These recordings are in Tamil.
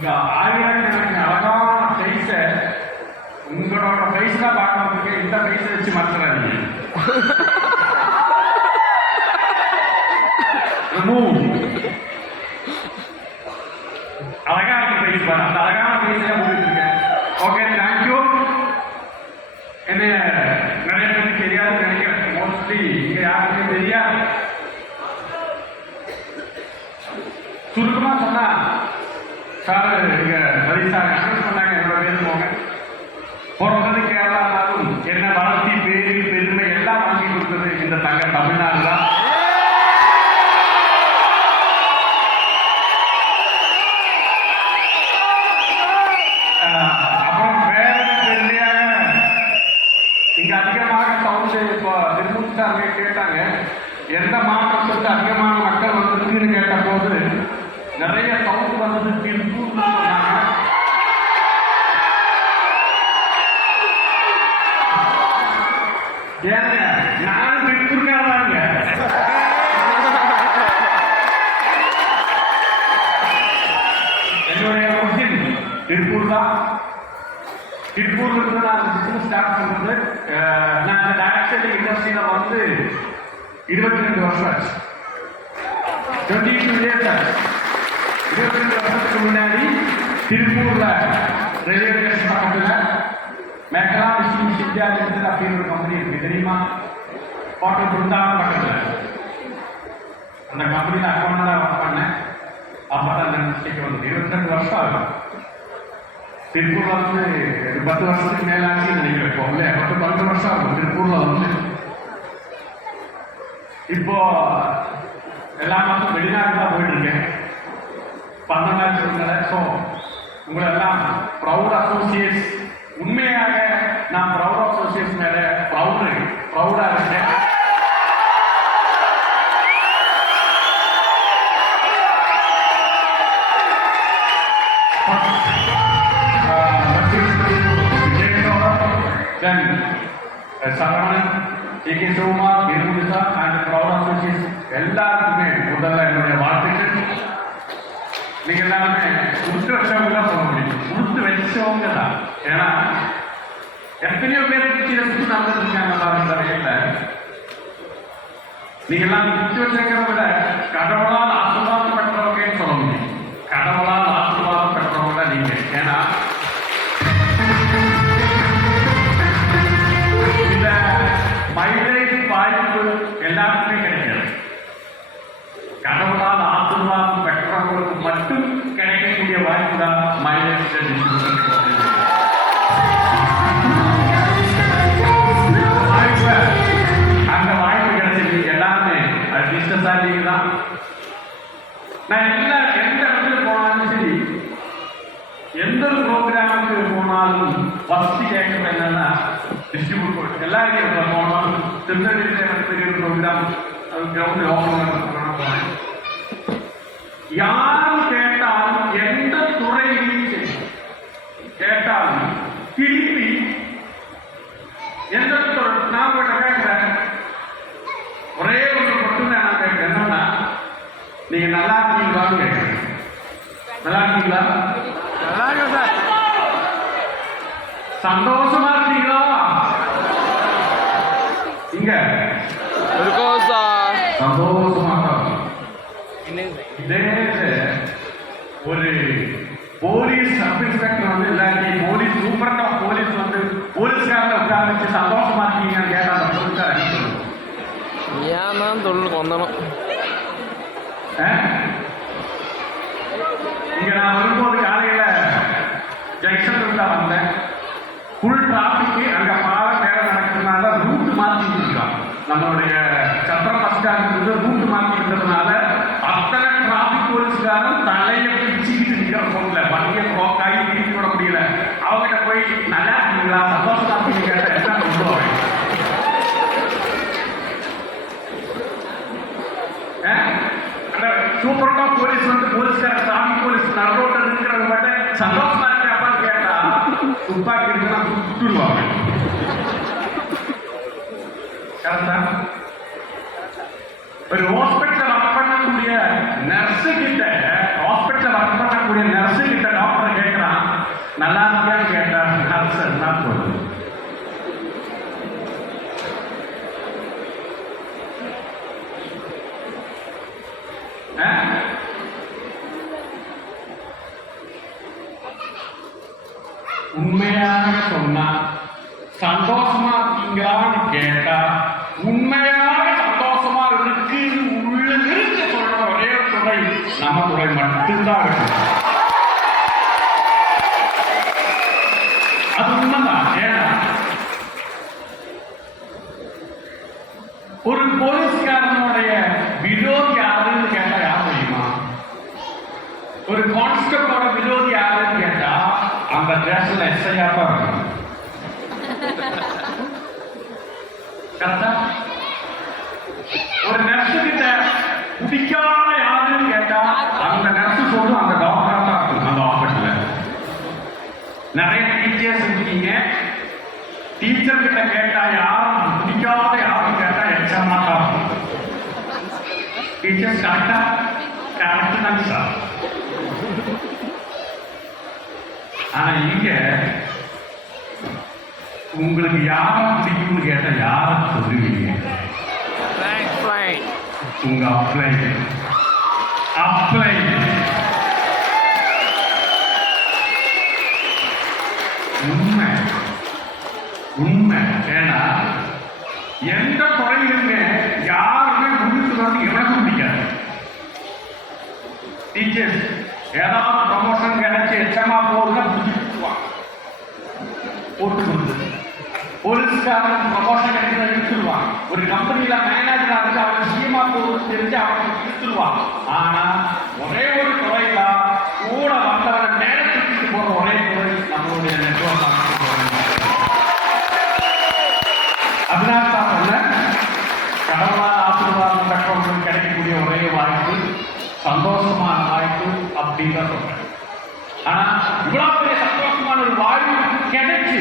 இங்க ஆயிரக்கணக்கான அழகான ஃபேஸ உங்களோட ஃபேஸ் தான் பார்க்கறதுக்கு இந்த ஃபேஸை வச்சு மாத்துறாங்க. அழகான ஃபேஸ் பாரு, அந்த அழகான ஃபேஸை முடிச்சிருக்கேன். Okay, thank you. என்ன நிறைய பேருக்கு தெரியாது நினைக்கிறேன், மோஸ்ட்லி இங்க யாருக்கும் தெரியாது. சுருக்கமா சொன்னா சார் இங்க பரிசாக அனௌன்ஸ் பண்ணாங்க, என்னோட பேர் போங்க. பிறந்தது கேரளாவும் என்ன வளர்த்தி பேரு பெருமை எல்லாம் வாங்கி கொடுத்தது இந்த தங்க தமிழ்நாடு தான். அப்புறம் வேற பெருமையாக இங்க அதிகமாக சவுண்ட் இப்போ திருமூர்த்தி சார் கேட்டாங்க, எந்த மாற்றத்துக்கு அதிகமான மக்கள் வந்திருக்குன்னு கேட்ட போது நிறைய சவுண்ட் வந்தது திருப்பூர் சொன்னாங்க. ஏங்க நானும் திருப்பூர்காரங்க. என்னுடைய ஒரிஜின் திருப்பூர் தான். திருப்பூர்ல இருந்து நான் பிசினஸ் ஸ்டார்ட் பண்றது. நான் இந்த டைரக்ஷன் இண்டஸ்ட்ரியில வந்து 22 வருஷம் ஆச்சு. 22 இயர்ஸ் ஆச்சு. 22 வருஷத்துக்கு முன்னாடி திருப்பூர்ல ரயில்வே ஸ்டேஷன் பக்கத்துல மேகலா மிஷின் இந்தியா லிமிடெட் அப்படின்னு ஒரு கம்பெனி இருக்கு, தெரியுமா? பாட்டு பிருந்தாவன் பக்கத்துல அந்த கம்பெனியில அக்கௌண்டா ஒர்க் பண்ணேன். அப்பதான் அந்த மிஸ்டேக் வந்து 22 வருஷம் ஆகும். திருப்பூர்ல வந்து 10 வருஷத்துக்கு மேலாச்சு நினைக்கிறேன். இப்போ இல்ல 10-12 வருஷம் ஆகும் திருப்பூர்ல வந்து. இப்போ எல்லா மாதம் வெளிநாடு தான் போயிட்டு இருக்கேன். 15 ஸோ உங்களை எல்லாம் ப்ரௌட் அசோசியேட்ஸ், உண்மையாக நான் ப்ரௌட் அசோசியேட்ஸ் மேல ப்ரௌடா இருக்கேன். Then சரவணன், ஏகே சிவகுமார், இருமுடிசா அண்ட் ப்ரௌட் அசோசியேட்ஸ் எல்லாருக்குமே முதல்ல என்னுடைய வாழ்த்துக்கள். நீங்க எல்லாருமே உடுத்து வச்சவங்க தான் சொல்ல முடியும், உடுத்து வச்சவங்க தான். ஏன்னா எத்தனையோ பேர் சுற்றி நடந்துருக்காங்க இந்த வகையில. நீங்க எல்லாம் உடுத்து வச்சிருக்கிறத விட கடவுளால் ஆசீர்வாதம் பெற்றவங்கன்னு சொல்ல முடியும். கடவுளால் ஆசீர்வாதம் பெற்றவங்க நீங்க. ஏன்னா இந்த மைலேஜ் வாய்ப்பு எல்லாருக்குமே கிடைக்கிறது. கடவுளால் ஆசீர்வாதம் பெற்றவங்களுக்கு மட்டும் கிடைக்கக்கூடிய வாய்ப்பு தான் மைலேஜ் டிஸ்ட்ரிபியூஷன். அந்த வாய்ப்பு கிடைச்சிருக்கு எல்லாருமே. அது பிசினஸா நீங்க தான். நான் எந்த இடத்துல போனாலும் சரி, எந்த ஒரு ப்ரோக்ராமுக்கு போனாலும் ஃபர்ஸ்ட் கேட்கறது என்னன்னா டிஸ்ட்ரிபியூட். எல்லாருக்கும் போனாலும் திருநெல்வேலி ப்ரோக்ராம் கிரவுண்ட் ஓப்பன் போனேன். யாரும் கேட்டாலும் எந்த துறையிலும் கேட்டாலும் திருப்பி எந்த துறை நான் கேட்கிறேன். ஒரே ஒன்று மட்டும் நான் கேட்கிறேன், என்னன்னா நீங்க நல்லா இருக்கீங்களான்னு கேட்கிறேன். நல்லா இருக்கீங்களா? நல்லா இருக்கும் சார். சந்தோஷமா இருக்கீங்களா? இங்க இருக்கோம் சார். சந்தோஷமா இதே ஒரு போலீஸ் சப் இன்ஸ்பெக்டர் வந்து இல்லாட்டி போலீஸ் சூப்பரண்டா போலீஸ் வந்து போலீஸ்காரங்க உட்கார்ந்து சந்தோஷமா இருக்கீங்கன்னு கேட்டா அந்த போலீஸ்கார ஏன் தான் தொழிலுக்கு வந்தனும். இங்க நான் வரும்போது காலையில ஜங்ஷன் தான் வந்தேன். Full traffic. அங்க பாலம் வேலை நடக்கிறதுனால ரூட் மாத்திட்டு இருக்கான். நம்மளுடைய சத்திரம் பஸ் ஸ்டாண்ட் ரூட் மாத்திட்டதுனால அத்தனை டிராபிக் போலீஸ்காரன் தலையை பிடிச்சிக்கிட்டு நிக்கிற போன்ல வண்டியை போக்காகி திருப்பி விட முடியல. அவங்ககிட்ட போய் நல்லா இருக்கீங்களா, சந்தோஷமா இருக்கீங்க கேட்ட என்ன சொல்லுவாங்க? சூப்பரண்டா போலீஸ் வந்து போலீஸ்கார டிராபிக் போலீஸ் நடுரோட்டில் இருக்கிறவங்க மட்டும் சந்தோஷமா இருக்காப்பான்னு கேட்டா துப்பாக்கி இருக்குன்னா சுட்டுருவாங்க. கரெக்டா? ஒரு ஹாஸ்பிட்டல் ஒர்க் பண்ணக்கூடிய நர்ஸு கிட்ட டாக்டர் சந்தோஷமா இருக்கீங்களான்னு கேட்டா உண்மையாக சந்தோஷமா இருக்கு உள்ள இருந்து சொல்ற ஒரே துறை நம்ம துறை மட்டும்தான் இருக்கு. அது உண்மைதான். ஏன்னா ஒரு போலீஸ்காரனுடைய விரோதி யாருன்னு கேட்டா யார் தெரியுமா? ஒரு கான்ஸ்டபிளோட விரோதி யாருன்னு கேட்டா அந்த ட்ரெஸ்ல எஸ்ஐயா தான் இருக்கும். ஒரு நர்ஸு கிட்ட பிடிக்காத யாருன்னு கேட்டா அந்த நர்ஸு சொல்லும் அந்த டாக்டரா தான் இருக்கும். அந்த ஹாஸ்பிட்டல்ல நிறைய டீச்சர்ஸ் இருக்கீங்க. டீச்சர் கிட்ட கேட்டா யாரும் பிடிக்காத யாரும் கேட்டா எக்ஸாமா தான் இருக்கும். டீச்சர்ஸ் கரெக்டா கரெக்ட் தான் சார். ஆனா இங்க உங்களுக்கு யாரை பிடிக்கும்னு கேட்டா யாரை சொல்லுவீங்க? உங்க அப்ளை அப்ளை உண்மை உண்மை. ஏன்னா எந்த துறையிலுமே யாருமே முன்னுக்கு வந்து எவனுக்கும் பிடிக்காது. டீச்சர்ஸ் ஏதாவது ப்ரமோஷன் கிடைச்சி எச்சமா போகுதுன்னா பிடிச்சிருவாங்க, போட்டு கொடுத்து. போலீஸ்காரன் ப்ரமோஷன் கிடைக்கிறத இழுத்துருவான். ஒரு கம்பெனியில மேனேஜரா இருந்து அவன் சீமா போகுதுன்னு தெரிஞ்சு அவனுக்கு இழுத்துருவான். ஆனா ஒரே ஒரு துறையில கூட வந்தவரை நேரத்துக்கு போற ஒரே துறை நம்மளுடைய நெட்வொர்க். அதனால தான் சொல்ல கடவுளால் ஆசீர்வாதம் பெற்றவங்களுக்கு கிடைக்கக்கூடிய ஒரே வாய்ப்பு சந்தோஷமான வாய்ப்பு அப்படின்னு தான் சொல்றேன். ஆனா இவ்வளவு பெரிய சந்தோஷமான ஒரு வாய்ப்பு கிடைச்சு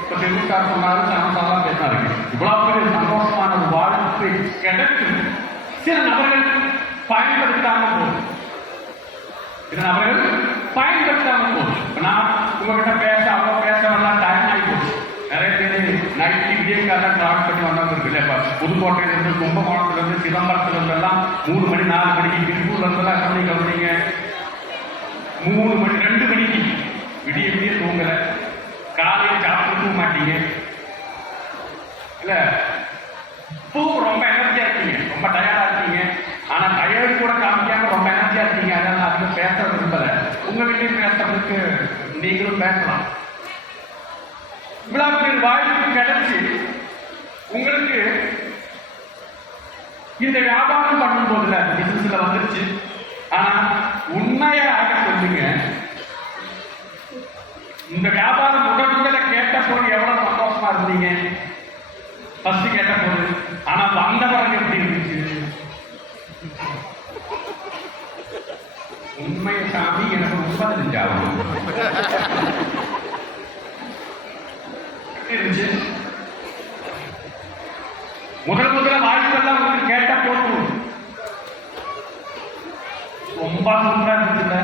இப்ப தெலுங்கார் சொன்னாலும் சனசாலாம் பேசினாரு. இவ்வளவு பெரிய சந்தோஷமான ஒரு வாய்ப்பு கிடைச்சு சில நபர்கள் பயன்படுத்தாம போகுது. சில நபர்கள் பயன்படுத்தாம போகுது. நான் உங்ககிட்ட பேச அவ்வளோ பேச வரலாம் டைம் ஆகி போச்சு. நிறைய பேர் நைட்டு விஜயகாரன் டிராவல் பண்ணி வந்தவங்க இருக்கு இல்லையா? புதுக்கோட்டையிலிருந்து கும்பகோணத்துலேருந்து சிதம்பரத்துலேருந்து எல்லாம் 3 மணி 4 மணிக்கு திருப்பூர்ல இருந்தெல்லாம் கவனிங்க 3 மணி 2 மணிக்கு விடிய விடிய தூங்கல. காலையில் சாப்பிட்டு மாட்டீங்க இல்ல? இப்போ ரொம்ப எனர்ஜியா இருக்கீங்க, ரொம்ப டயர்டா இருக்கீங்க. ஆனா டயர்டு கூட காமிக்காம ரொம்ப எனர்ஜியா இருக்கீங்க. அதனால அதுக்கு பேச விரும்பல. உங்க வீட்டையும் பேசுறதுக்கு நீங்களும் பேசலாம். இவ்வளவு பேர் வாய்ப்பு கிடைச்சு உங்களுக்கு இந்த வியாபாரம் பண்ணும் போதுல பிசினஸ்ல வந்துருச்சு. ஆனா உண்மையாக சொல்லுங்க, இந்த வியாபாரம் உடனே கேட்ட போது எவ்வளவு சந்தோஷமா இருந்தீங்க ஃபர்ஸ்ட் கேட்ட போது. ஆனா வந்தவங்க எப்படி இருந்துச்சு? உண்மையை சாமி எனக்கு ரொம்ப தெரிஞ்சாகும் இருந்துச்சு. முதல்ல வாய்ப்பெல்லாம் உங்களுக்கு கேட்ட போது ரொம்ப சூப்பரா இருந்துச்சுல்ல?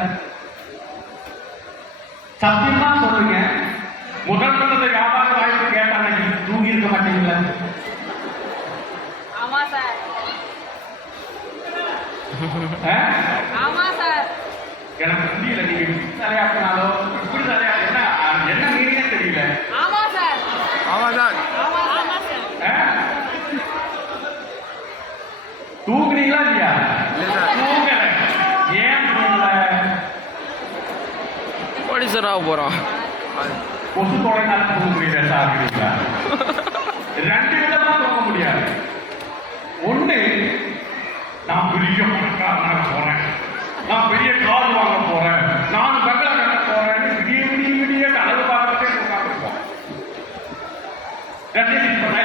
சத்தியமா சொல்லுங்க, முதல் வியாபார வாய்ப்பு கேட்டாங்க தூங்கி இருக்க மாட்டீங்களா? எனக்கு புரியல. நீங்க தலையாட்டினாலோ இப்படி தலையாட்டு என்ன மீனிங்கே தெரியல. தூங்குறீங்களா இல்லையா? தூங்கல. ஏன் தூங்கல? போலீஸராக போறோம். கொசு தொலைனால தூங்க முடியல சாப்பிடுறீங்களா? 2 விதமா தூங்க முடியாது. ஒண்ணு, நான் பெரிய பணக்காரனாக போறேன், நான் பெரிய கார் வாங்க போறேன், நான் பங்களா கட்ட போறேன், விடிய கனவு பார்த்துட்டே உட்காந்துருப்போம்.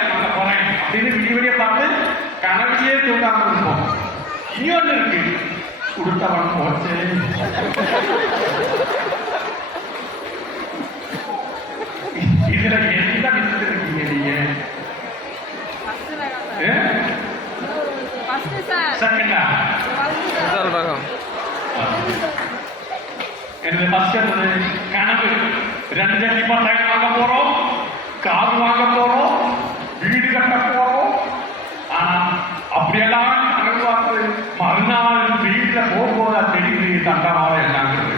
வாங்க போறேன் அப்படின்னு விடிய பார்த்து கனவுலயே தூங்காம இருப்போம். இன்னொன்னு இருக்கு, கொடுத்தவன் போச்சு. இதுல எந்த விதத்துல இருக்கீங்க நீங்க? செகண்டா? எனக்கு ஃபர்ஸ்ட் கனவு 2 ஜட்டி பட்டாயம் வாங்க போறோம், கார் வாங்க போறோம், வீடு கட்ட போறோம். ஆனா அப்படியெல்லாம் கனவு பார்த்து மறுநாள் வீட்டுல போகும்போது தெரியுது தண்டமாக என்னங்கிறது.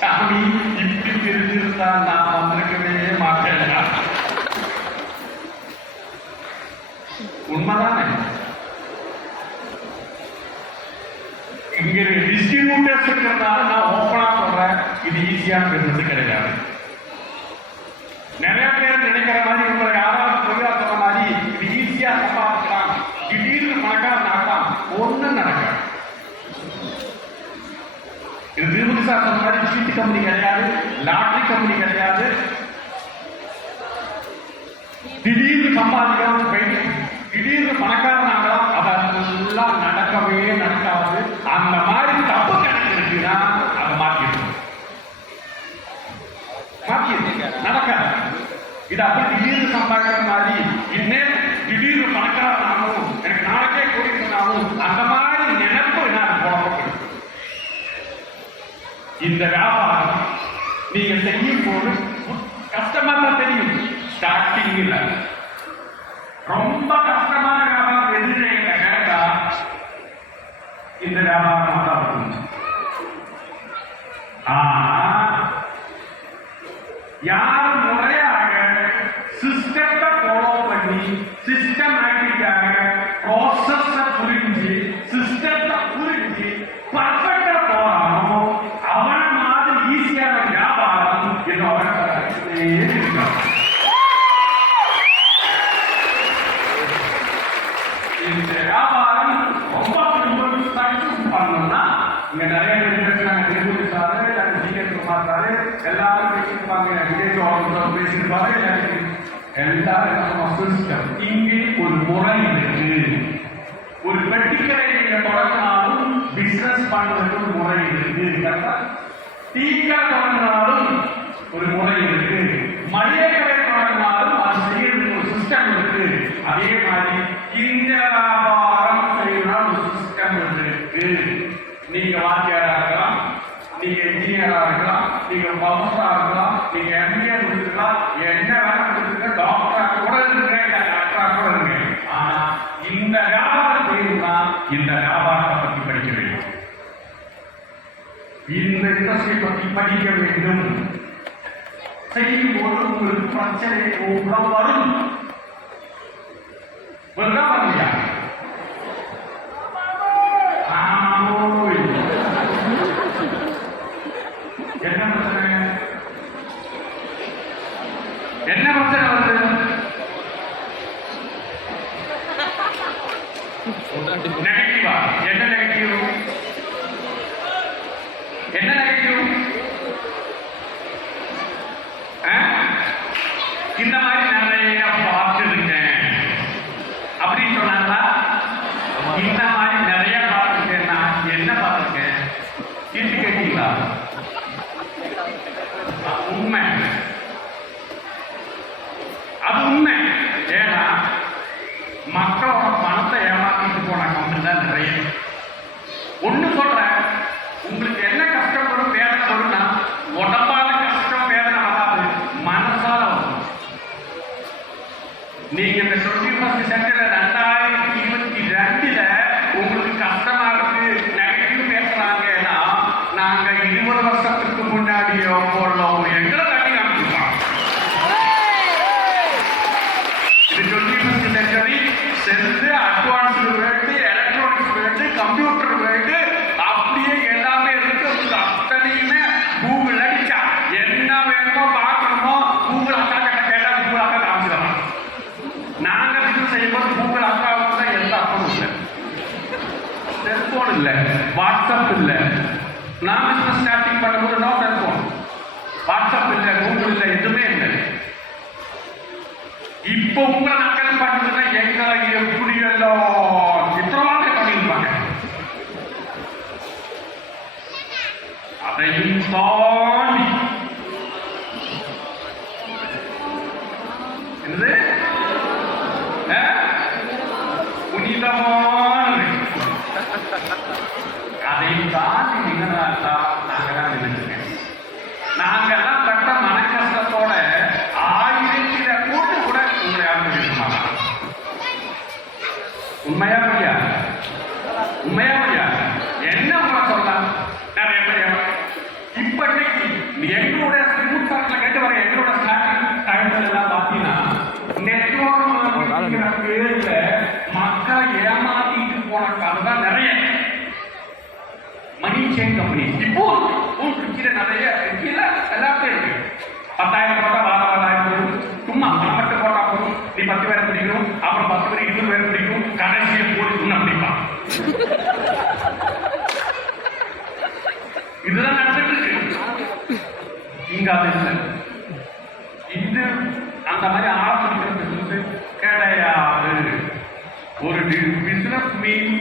சாமி இப்படி தெரிஞ்சிருந்தா நான் வந்திருக்கவே மாட்டேன். இங்க டிஸ்ட்ரிபியூட்டர்ஸ் இருக்கிறதுனால நான் ஓப்பனா சொல்றேன், இது ஈஸியான பிசினஸ் கிடையாது. நிறைய பேர் நினைக்கிற மாதிரி உங்களை யாராவது பொய்யா சொன்ன மாதிரி இது ஈஸியா சம்பாதிக்கலாம், திடீர்னு பணக்காரன் ஆகலாம், ஒண்ணும் நடக்காது. இது திருமதி சார் சொன்ன மாதிரி சீட்டு கம்பெனி கிடையாது, லாட்டரி கம்பெனி கிடையாது. திடீர்னு சம்பாதிக்கலாம், போயிட்டு திடீர்னு பணக்காரன் ஆகலாம், அதெல்லாம் நடக்கவே நடக்காது. அந்த மாதிரி தப்பு கணக்கு இருக்குன்னா அதை மாற்றிடும், நடக்காது. இது அப்படி திடீர்னு சம்பாதிக்கிற மாதிரி இன்னும் திடீர்னு பணக்காரன் ஆகும், எனக்கு நாளைக்கே கோடிக்கணும் ஆகும், அந்த மாதிரி நினைப்பு நான் போடப்பட்டு இந்த வியாபாரம் நீங்க செய்யும் போது கஷ்டமா தான் தெரியும். ஸ்டார்டிங் இல்ல ரொம்ப கஷ்டமான வியாபாரம் எதுன்னு கேட்டா இந்த வியாபாரம் தான் இருக்கும். யார் முறையாக சிஸ்டத்தை ஃபாலோ பண்ணி சிஸ்டமேட்டிக்காக ப்ராசஸ புரிஞ்சு சிஸ்டத்தை புரிஞ்சு பர்ஃபெக்டா போறானோ அவன் மாதிரி ஈஸியான வியாபாரம் என்னோட இருக்கான். இந்த வியாபாரம் ரொம்ப பண்ணணும்னா இங்க நிறைய பேர் நாங்க திருப்பூர் சாரு, ஜிஎஸ் குமார் சாரு எல்லாரும் பேசியிருப்பாங்க, விஜய் சோழன் பேசியிருப்பாரு. எல்லாரும் சிஸ்டம் இங்கே ஒரு முறை இருக்கு. ஒரு பெட்டிக்கடை நீங்க தொடங்கினாலும் பிசினஸ் பண்றதுக்கு ஒரு முறை இருக்கு. டீக்கா தொடங்கினாலும் ஒரு முறை இருக்கு. மளிகை கடை தொடங்கினாலும் அது செய்யறதுக்கு ஒரு சிஸ்டம் இருக்கு. அதே மாதிரி இந்த வியாபாரம் செய்யணும் ஒரு சிஸ்டம் இருக்கு. நீங்க வாத்தியாரா இருக்கலாம், நீங்க இன்ஜினியரா இருக்கலாம், நீங்க ப்ரொஃபஸரா இருக்கலாம், நீங்க எம்பிஏ முடிச்சிருக்கலாம், என்ன வேலை முடிச்சிருக்க, டாக்டரா கூட இருங்க, டாக்டரா கூட இருங்க. ஆனா இந்த வியாபாரம் செய்யணும்னா இந்த வியாபாரத்தை பத்தி படிக்க வேண்டும், இந்த இண்டஸ்ட்ரியை பத்தி படிக்க வேண்டும். செய்யும் போது உங்களுக்கு பிரச்சனை வரும். வரலையா? என்ன பிரச்சனை? என்ன பிரச்சனை வருது? நெகட்டிவா? என்ன நெகட்டிவ்? என்ன நெகட்டிவ்? இந்த மாதிரி நிறைய பார்த்துருக்கேன் அப்படின்னு சொன்னாங்களா? இந்த மாதிரி நிறைய பார்த்துருக்கேன். நான் என்ன பார்த்துருக்கேன்? கேட்டு கேட்டீங்களா? உண்மை, அது உண்மை. ஏன்னா மக்களோட பணத்தை ஏமாத்திட்டு போன கம்பெனி தான் நிறைய. ஒண்ணு சொல்றேன், உங்களுக்கு என்ன கஷ்டம் வரும், வேதனை வரும்னா உடம்பால கஷ்டம் வேதனை வராது, மனசால வரும். நீங்க இந்த 21st சென்ச்சுரியில 2022 உங்களுக்கு கஷ்டமா இருக்கு, நெகட்டிவ் பேசுறாங்கன்னா நாங்க 20 வருஷத்துக்கு முன்னாடியோ போடலாம் எங்களை தட்டி காமிச்சிருக்கோம். இது 21st சென்ச்சுரி. சென்று advanced world, electronics world, computer world, அப்படியே எல்லாமே இருக்கு. அத்தனையுமே கூகுள் அடிச்சா என்ன வேணுமோ பார்க்கணுமோ கூகுள் அக்கா கிட்ட கேட்டா கூகுள் அக்கா காமிச்சிடலாம். நாங்க பிசினஸ் செய்யும்போது கூகுள் அக்காவுக்கு தான் எந்த அக்கௌண்ட் இல்லை, செல்போன் இல்லை, வாட்ஸ்அப் இல்லை. நான் பிசினஸ் ஸ்டார்டிங் பண்ணும்போது நோ செல்போன், வாட்ஸ்அப் இல்லை, கூகுள் இல்லை, எதுவுமே இல்லை. இப்போ உங்களை நக்கல் பண்ணுறதுன்னா எங்களை எப்படி எல்லாம் சித்திரமாக பண்ணிருப்பாங்க. அதையும் தாண்டி என்னது புனிதமான அதையும் தாண்டி நீங்களாக்கா நாங்கெல்லாம் நினைச்சுக்கேன். நாங்கெல்லாம் பட்ட மன கஷ்டத்தோட 1000 கூட்டு கூட உங்களை யாரும் நினைச்சுமாங்க. உண்மையா இல்லையா? உண்மையா இல்லையா? என்ன உங்களை சொல்லலாம்? நிறைய பேர் இப்பன்னைக்கு எங்களுடைய ஸ்ரீமுத்தாட்டில் கேட்டு வர எங்களோட ஸ்டார்டிங் டைம்ல எல்லாம் பார்த்தீங்கன்னா நெட்வொர்க் பேர்ல மக்களை ஏமாத்திட்டு போன கதை தான் நிறைய. 10 பேரை பிடிக்கணும், அப்புறம் 10 பேர் 20 பேரை பிடிக்கும், கடைசியை போலீஸ் உன்னை பிடிப்பான். இதுதான் நடந்துட்டு இருக்கு இங்க. அது இல்லை, இது அந்த மாதிரி ஆரம்பிக்கிறது கிடையாது. ஒரு பிசினஸ் மீன்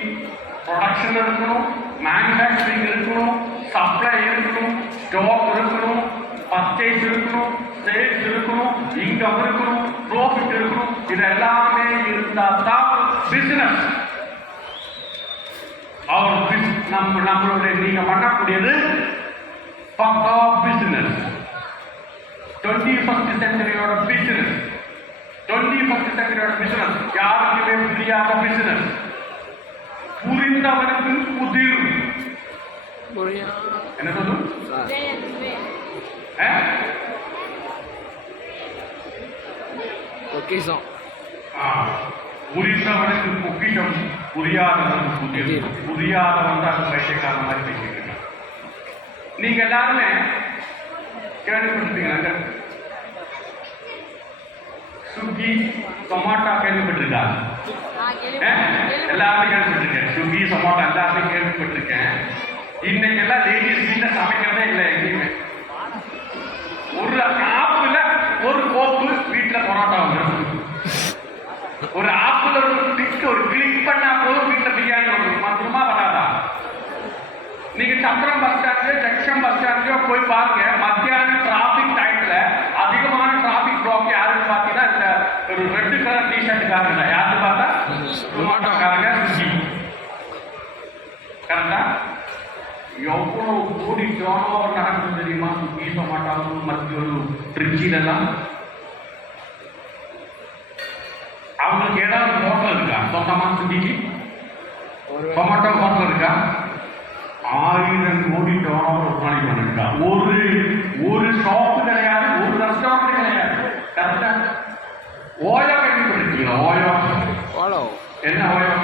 ப்ரொடக்ஷன் இருக்கணும், மேனுஃபேக்சரிங் இருக்கணும், சப்ளை இருக்கணும், ஸ்டாக் இருக்கணும், பர்ச்சேஸ் இருக்கணும், சேல்ஸ் இருக்கணும், இன்கம் இருக்கணும், ப்ராஃபிட் இருக்கணும். இது எல்லாமே இருந்தா தான் பிசினஸ். நம்மளுடைய நீங்க பண்ணக்கூடியது பக்கா பிசினஸ். 21st செஞ்சுரியோட பிசினஸ், 21st செஞ்சுரியோட பிசினஸ் யாருக்குமே புரியாத பிசினஸ். புரிந்தவனுக்கு புதிர். என்ன சொல்லும்? பொக்கிஷம். புரிந்தவனுக்கு பொக்கிஷம், புரியாதவனுக்கு புதிர். புரியாதவன் தான் பைத்தியக்கார மாதிரி பேசிட்டு இருக்கான். நீங்க எல்லாருமே கேள்விப்பட்டிருக்கீங்க, ஸ்விக்கி டொமாட்டோ கேள்விப்பட்டிருக்காங்க? எல்லாருமே கேள்விப்பட்டிருக்கேன். ஸ்விக்கி டொமாட்டோ எல்லாருமே கேள்விப்பட்டிருக்கேன். இன்னைக்கு எல்லாம் லேடிஸ் வீட்டுல சமைக்கிறதே இல்லை எங்கேயுமே. ஒரு ஆப்புல ஒரு கோப்பு வீட்டுல பரோட்டா வந்துடும். ஒரு ஆப்புல ஒரு கிளிக் பண்ணா போதும் வீட்டுல பிரியாணி வந்துடும். மாத்திரமா வராதா? நீங்க சத்திரம் பஸ் ஸ்டாண்டு, ஜங்ஷன் பஸ் ஸ்டாண்ட்லயோ போய் பாருங்க, மத்தியானம் டிராபிக் டைம்ல அதிகமான டிராபிக் பிளாக் யாருன்னு பாத்தீங்கன்னா இந்த ஒரு ரெட் கலர் டிஷர்ட்டுக்காரங்க. யாரு பார்த்தா டொமாட்டோக்காரங்க. கரெக்டா? எவ்வளவு கோடி டர்ன்ஓவர் நடக்குது தெரியுமா? ஸ்விக்கி டொமாட்டோ மத்திய ஒரு திருச்சியிலாம். அவங்களுக்கு ஏதாவது ஹோட்டல் இருக்கா சொந்தமா? ஸ்விக்கிக்கு டொமாட்டோ ஹோட்டல் இருக்கா? 1000 கோடி டர்ன்ஓவர் ஒரு நாளைக்கு பண்ணிருக்கா. ஒரு ஷாப்பு கிடையாது, ஒரு ரெஸ்டாரண்ட் கிடையாது. கரெக்டா? ஓயோ கேள்விப்பட்டிருக்கீங்களா? ஓயோ என்ன ஓயோ?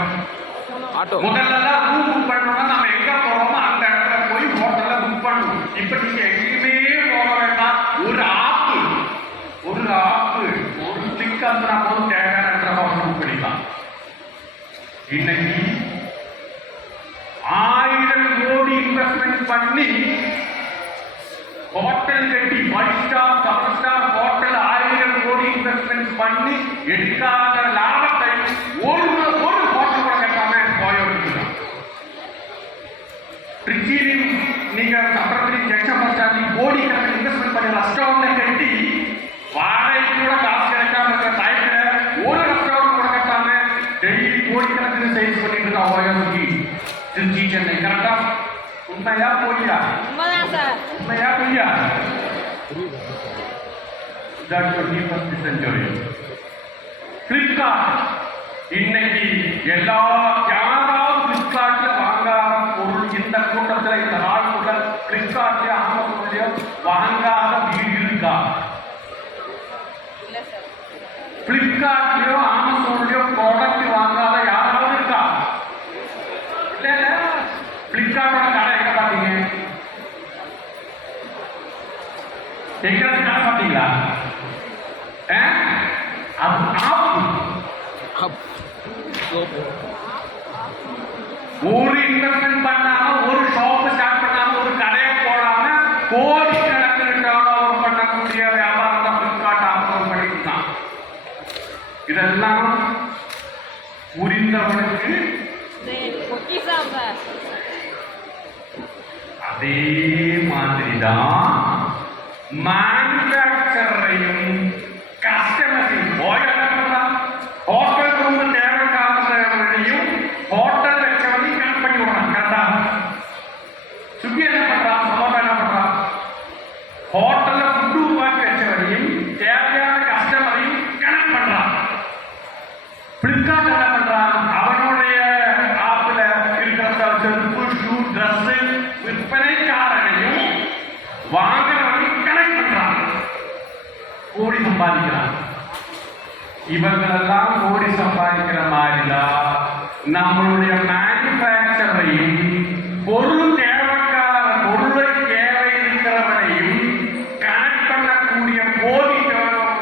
முதல்ல ரூம் புக் பண்ணணும்னா நம்ம எங்க போறோமோ அந்த இடத்துல போய் ஹோட்டல்ல புக் பண்ணணும். இப்ப நீங்க எங்கேயுமே போக வேண்டாம். ஒரு ஆப்பு ஒரு கிளிக் அனுப்புனா போதும் தேவையான இடத்துல ஹோட்டல் புக் பண்ணிக்கலாம். இன்னைக்கு 1000 கோடி இன்வெஸ்ட்மெண்ட் பண்ணி ஹோட்டல் கட்டி 5 ஸ்டார் 7 ஸ்டார் ஹோட்டல் 1000 கோடி இன்வெஸ்ட்மெண்ட் பண்ணி எடுக்காத லாபத்தை ஒரு ஹோட்டல் கூட கட்டாம போயிருக்கலாம். திருச்சியில் நீங்க சத்திரத்தில் ஜங்ஷன் பஸ் ஸ்டாண்டில் கோடி கணக்கில் இன்வெஸ்ட்மெண்ட் பண்ணி ரெஸ்டாரண்ட் கட்டி வாடகை கூட காசு கிடைக்காம இருக்கிற டைம்ல ஒரு ரெஸ்டாரண்ட் கூட கட்டாம டெய்லி கோடி கணக்கில் சேல்ஸ் பண்ணிட்டு இருக்கா ஓயோக்கு திருச்சி சென்னை. கரெக்டா? உண்மையா போலியா? உண்மையா பொய்யா? 21st century. பிளிப்கார்ட் இன்னைக்கு யாராவது பிளிப்கார்ட்ல வாங்காத பொருள் இந்த கூட்டத்தில் இந்த நாளுக்குள்ள பிளிப்கார்ட்லயோ அமேசான்லயோ வாங்காத வீடு இருக்கா? பிளிப்கார்ட்லயோ அமேசான்லயோ ப்ராடக்ட் வாங்காத யாராவது இருக்கா? இல்ல. பிளிப்கார்ட்டோட கடை எங்க பாத்தீங்க? எங்க கடை பாத்தீங்களா? அது ஒரு இன்வெஸ்ட்மெண்ட் பண்ணாம, ஒரு ஷாப் ஸ்டார்ட் பண்ணாம, ஒரு கடையை போடாம கோடி கணக்கில் டர்ன்ஓவர் பண்ணக்கூடிய வியாபாரம் தான் பிளிப்கார்ட் அமேசான் பண்ணிட்டு இருக்கான். இதெல்லாம் புரிந்தவனுக்கு அதே மாதிரிதான் மேனுஃபேக்சரையும் கஸ்டமர்ஸையும் ஹோட்டல் ரொம்ப தேவைக்காரனையும் ஹோட்டல் வச்சவனையும் கனெக்ட் பண்ணி விடுறான். கரெக்டா? சுக்கி என்ன பண்றான்? சமோட்டா என்ன பண்றான்? ஹோட்டல்ல ஃபுட்டு உருவாக்கி வச்சவனையும் தேவையான கஸ்டமரையும் கனெக்ட் பண்றான். பிளிப்கார்ட் என்ன பண்றான்? அவனுடைய ஆப்ல இருக்கிற செருப்பு, ஷூ, ட்ரெஸ் விற்பனைக்காரனையும் வாங்குறவனையும் கனெக்ட் பண்றான். கோடி சம்பாதிக்கிறான். இவங்களெல்லாம் கோடி சம்பாதிக்கிற மாதிரிதான் நம்மளுடைய மேனுஃபேக்சரையும் பொருள் பொருளை தேவை இருக்கிறவனையும் கனெக்ட் பண்ணக்கூடிய கோடி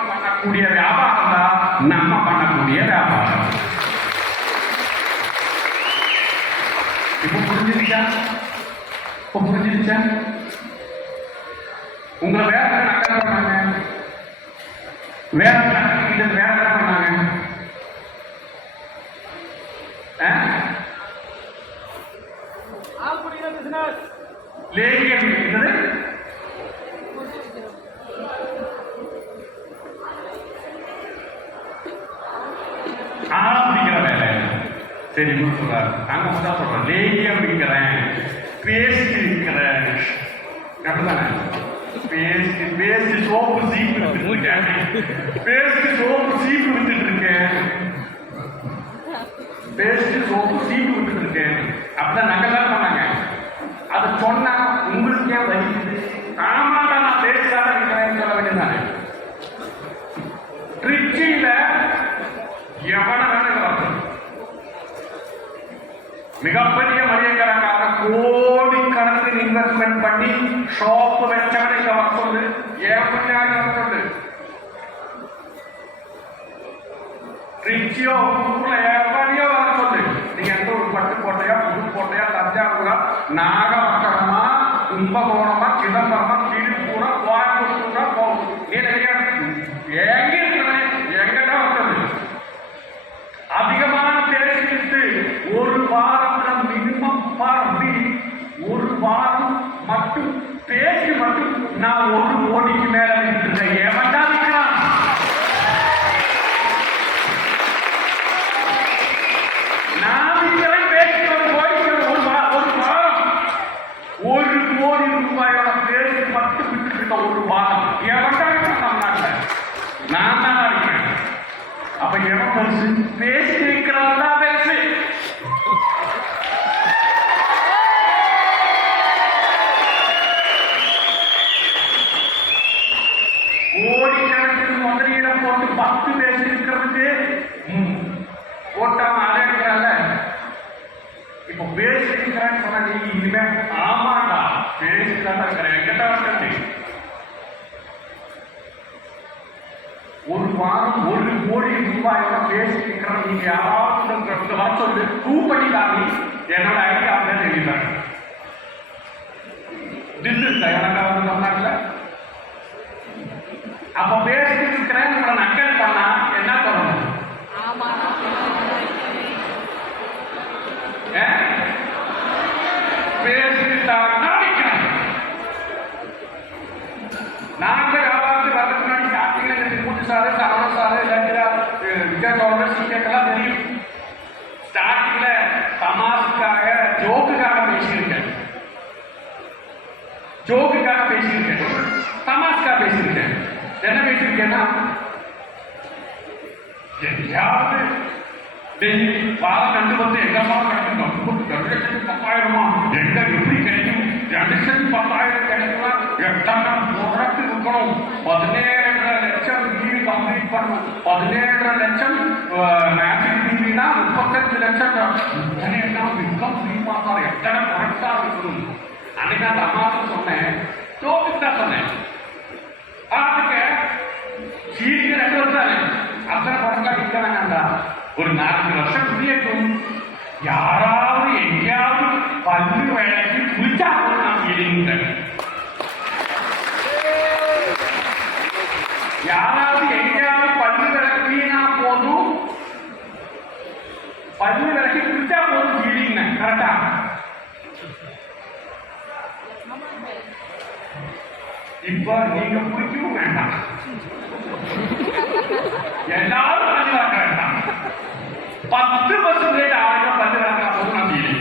பண்ணக்கூடிய வியாபாரம் அவ்வளவுதான் நம்ம பண்ணக்கூடிய வியாபாரம். இப்ப புரிஞ்சிருச்சா? இப்ப புரிஞ்சிருச்சா? உங்களை வேற நக்கல் பண்ணாங்க, வேற வேற பண்ணாங்க. லேகியம் இருந்தது ஆரம்பிக்கிற வேலை. சரி சொல்றாரு, நாங்க மட்டும் சொல்றோம் லேகியம் விற்கிறேன், பேஸ்ட் விற்கிறேன், அப்படிதானே? பேஸ்ட் பேஸ்ட் சோப்பு சீப்பு வித்துட்டு இருக்கேன், பேஸ்ட் சோப்பு சீப்பு வித்துட்டு இருக்கேன், பேஸ்ட் சோப்பு சீப்பு வித்துட்டு இருக்கேன். அப்படிதான் நகலாம் பண்ணாங்க. அதை சொன்னா உங்களுக்கு ஏன் வலிக்குது? ஆமாண்டா நான் பேஸ்டாக இருக்கிறேன்னு சொல்ல வேண்டியதானே. திருச்சியில எவன வேணும் மிகப்பெரிய மளிகைக்காரங்க கோடிக்கணக்கில் இன்வெஸ்ட்மெண்ட் பண்ணி ஷாப் வச்சவனை இங்க வர சொல்லு, ஏன் பண்ணாங்க வர சொல்லு. திருச்சியோ ஊர்ல எவனையோ வர சொல்லு. நீங்க எந்த ஒரு பட்டுக்கோட்டையா புதுக்கோட்டையா தஞ்சாவூரா நாகப்பட்டினமா கும்பகோணமா சிதம்பரமா திருப்பூரா கோயம்புத்தூரா நீலகிரியா எங்க இருக்கிறேன் எங்கிட்ட வந்தது அதிகமான பேசிட்டு ஒரு வாரம் மினிமம் பார்த்து ஒரு வாரம் மட்டும் பேசி மட்டும் நான் 1 கோடிக்கு மேல இருக்கிறேன். ஏவன்டா இருக்கிறான்? நான் இருக்கிறேன் பேசிட்டு போயிட்டு ஒரு வாரம் 1 கோடி ரூபாயோட பேசி மட்டும் விட்டு இருக்க ஒரு வாரம். ஏவன்டா இருக்கிறான் தமிழ்நாட்டில்? நான் தான் இருக்கிறேன். அப்ப எவன் பேசு பேசி இருக்கிறான் தான் பேசு. கோடிக்கணக்கில் முதலீடம் போட்டு 10 பேசி இருக்கிறதுக்கு போட்டவன் அதை இருக்கிறான்ல. இப்ப பேசி இருக்கிறான்னு சொன்னா நீ இனிமே ஆமாடா பேசிதான் இருக்கிறேன் எங்கிட்ட வந்து ஒரு வாரம் 1 கோடி ரூபாயோட பேசி இருக்கிறோம். நீங்க யாராவது வர சொல்லு, ப்ரூவ் பண்ணி காமி, என்னோட ஐடி அப்படின்னு எழுதிட்டாங்க. எனக்காவது தமிழ்நாட்டில் அப்ப பேசிட்டு இருக்கிறேன் உங்களை நக்கல் பண்ணா என்ன பண்ணணும்? பேசிட்டாங்கன்னா நாங்க யாராவது வரதுக்கு முன்னாடி ஸ்டார்டிங்ல எனக்கு மூட்டு sir Saravana sir Vijay governor சீக்கிரம் தெரியும். ஸ்டார்டிங்ல தமாசுக்காக ஜோக்குக்காக பேசியிருக்கேன், ஜோக்குக்காக பேசியிருக்கேன், தமாசுக்காக பேசியிருக்கேன். என்ன பேசியிருக்கேன்னா எங்கேயாவது வாரம் 2 வந்து எங்க கிடைக்கும் 2,10,000 எங்க எப்படி கிடைக்கும்? 2,10,000 கிடைக்கும்னா எத்தனை ப்ராடக்ட் இருக்கணும்? 17 லட்சம் டிவி கம்ப்ளீட் பண்ணணும். 17 லட்சம் மேஜிக் டிவினா 35 லட்சம் இன்கம் ஃப்ரீ பார்த்தாரு. எத்தனை ப்ராடக்டா இருக்கணும்? அன்னைக்கு நான் தமாசு சொன்னேன், ஜோக்கு தான் சொன்னேன். அதுக்கு சீட்டு 2 வருஷம் அத்தனை ப்ராடக்டா விற்க வேண்டாம்டா, ஒரு 4 வருஷம் புரியட்டும். யாராவது எங்கேயாவது பல்லு விளக்கி குளிச்சா நான் எழுந்தேன். யாராவது எங்கேயாவது பல்லு விளக்கினா போதும், பல்லு விளக்கி குளிச்சா போதும் எழுங்க. கரெக்டா? இப்ப நீங்க குளிக்கவும் வேண்டாம், எல்லாரும் பல்லு விளக்க வேண்டாம். 10% ஆளுங்க பல்லு விளக்கினா போதும் நான் எழுதி.